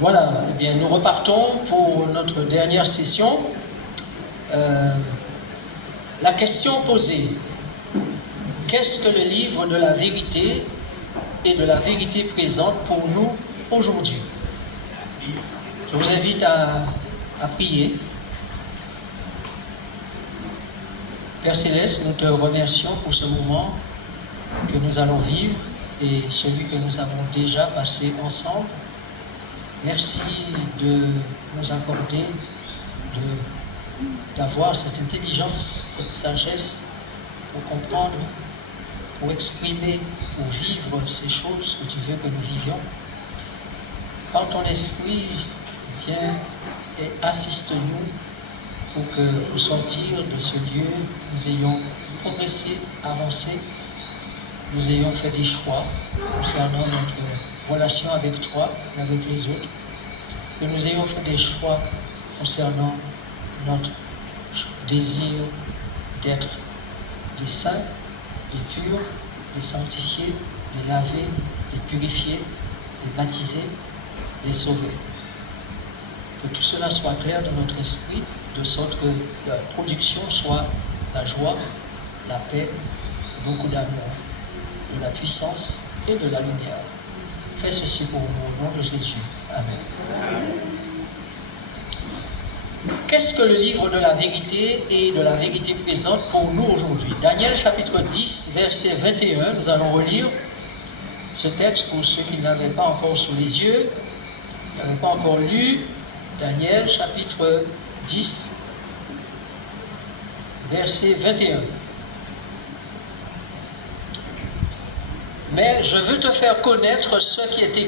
Voilà, eh bien, nous repartons pour notre dernière session. La question posée, qu'est-ce que le livre de la vérité et de la vérité présente pour nous aujourd'hui? Je vous invite à prier. Père Céleste, nous te remercions pour ce moment que nous allons vivre et celui que nous avons déjà passé ensemble. Merci de nous accorder d'avoir cette intelligence, cette sagesse pour comprendre, pour exprimer, pour vivre ces choses que tu veux que nous vivions. Quand ton esprit vient et assiste-nous pour que, au sortir de ce lieu, nous ayons progressé, avancé, nous ayons fait des choix concernant notre relation avec toi et avec les autres, que nous ayons fait des choix concernant notre désir d'être des saints, des purs, des sanctifiés, des lavés, des purifiés, des baptisés, des sauvés. Que tout cela soit clair dans notre esprit, de sorte que la production soit la joie, la paix, beaucoup d'amour, de la puissance et de la lumière. Fais ceci pour nous au nom de Jésus. Amen. Qu'est-ce que le livre de la vérité et de la vérité présente pour nous aujourd'hui? Daniel chapitre 10, verset 21, nous allons relire ce texte pour ceux qui ne l'avaient pas encore sous les yeux, qui n'avaient pas encore lu. Daniel chapitre 10, verset 21. Mais je veux te faire connaître ce qui est écrit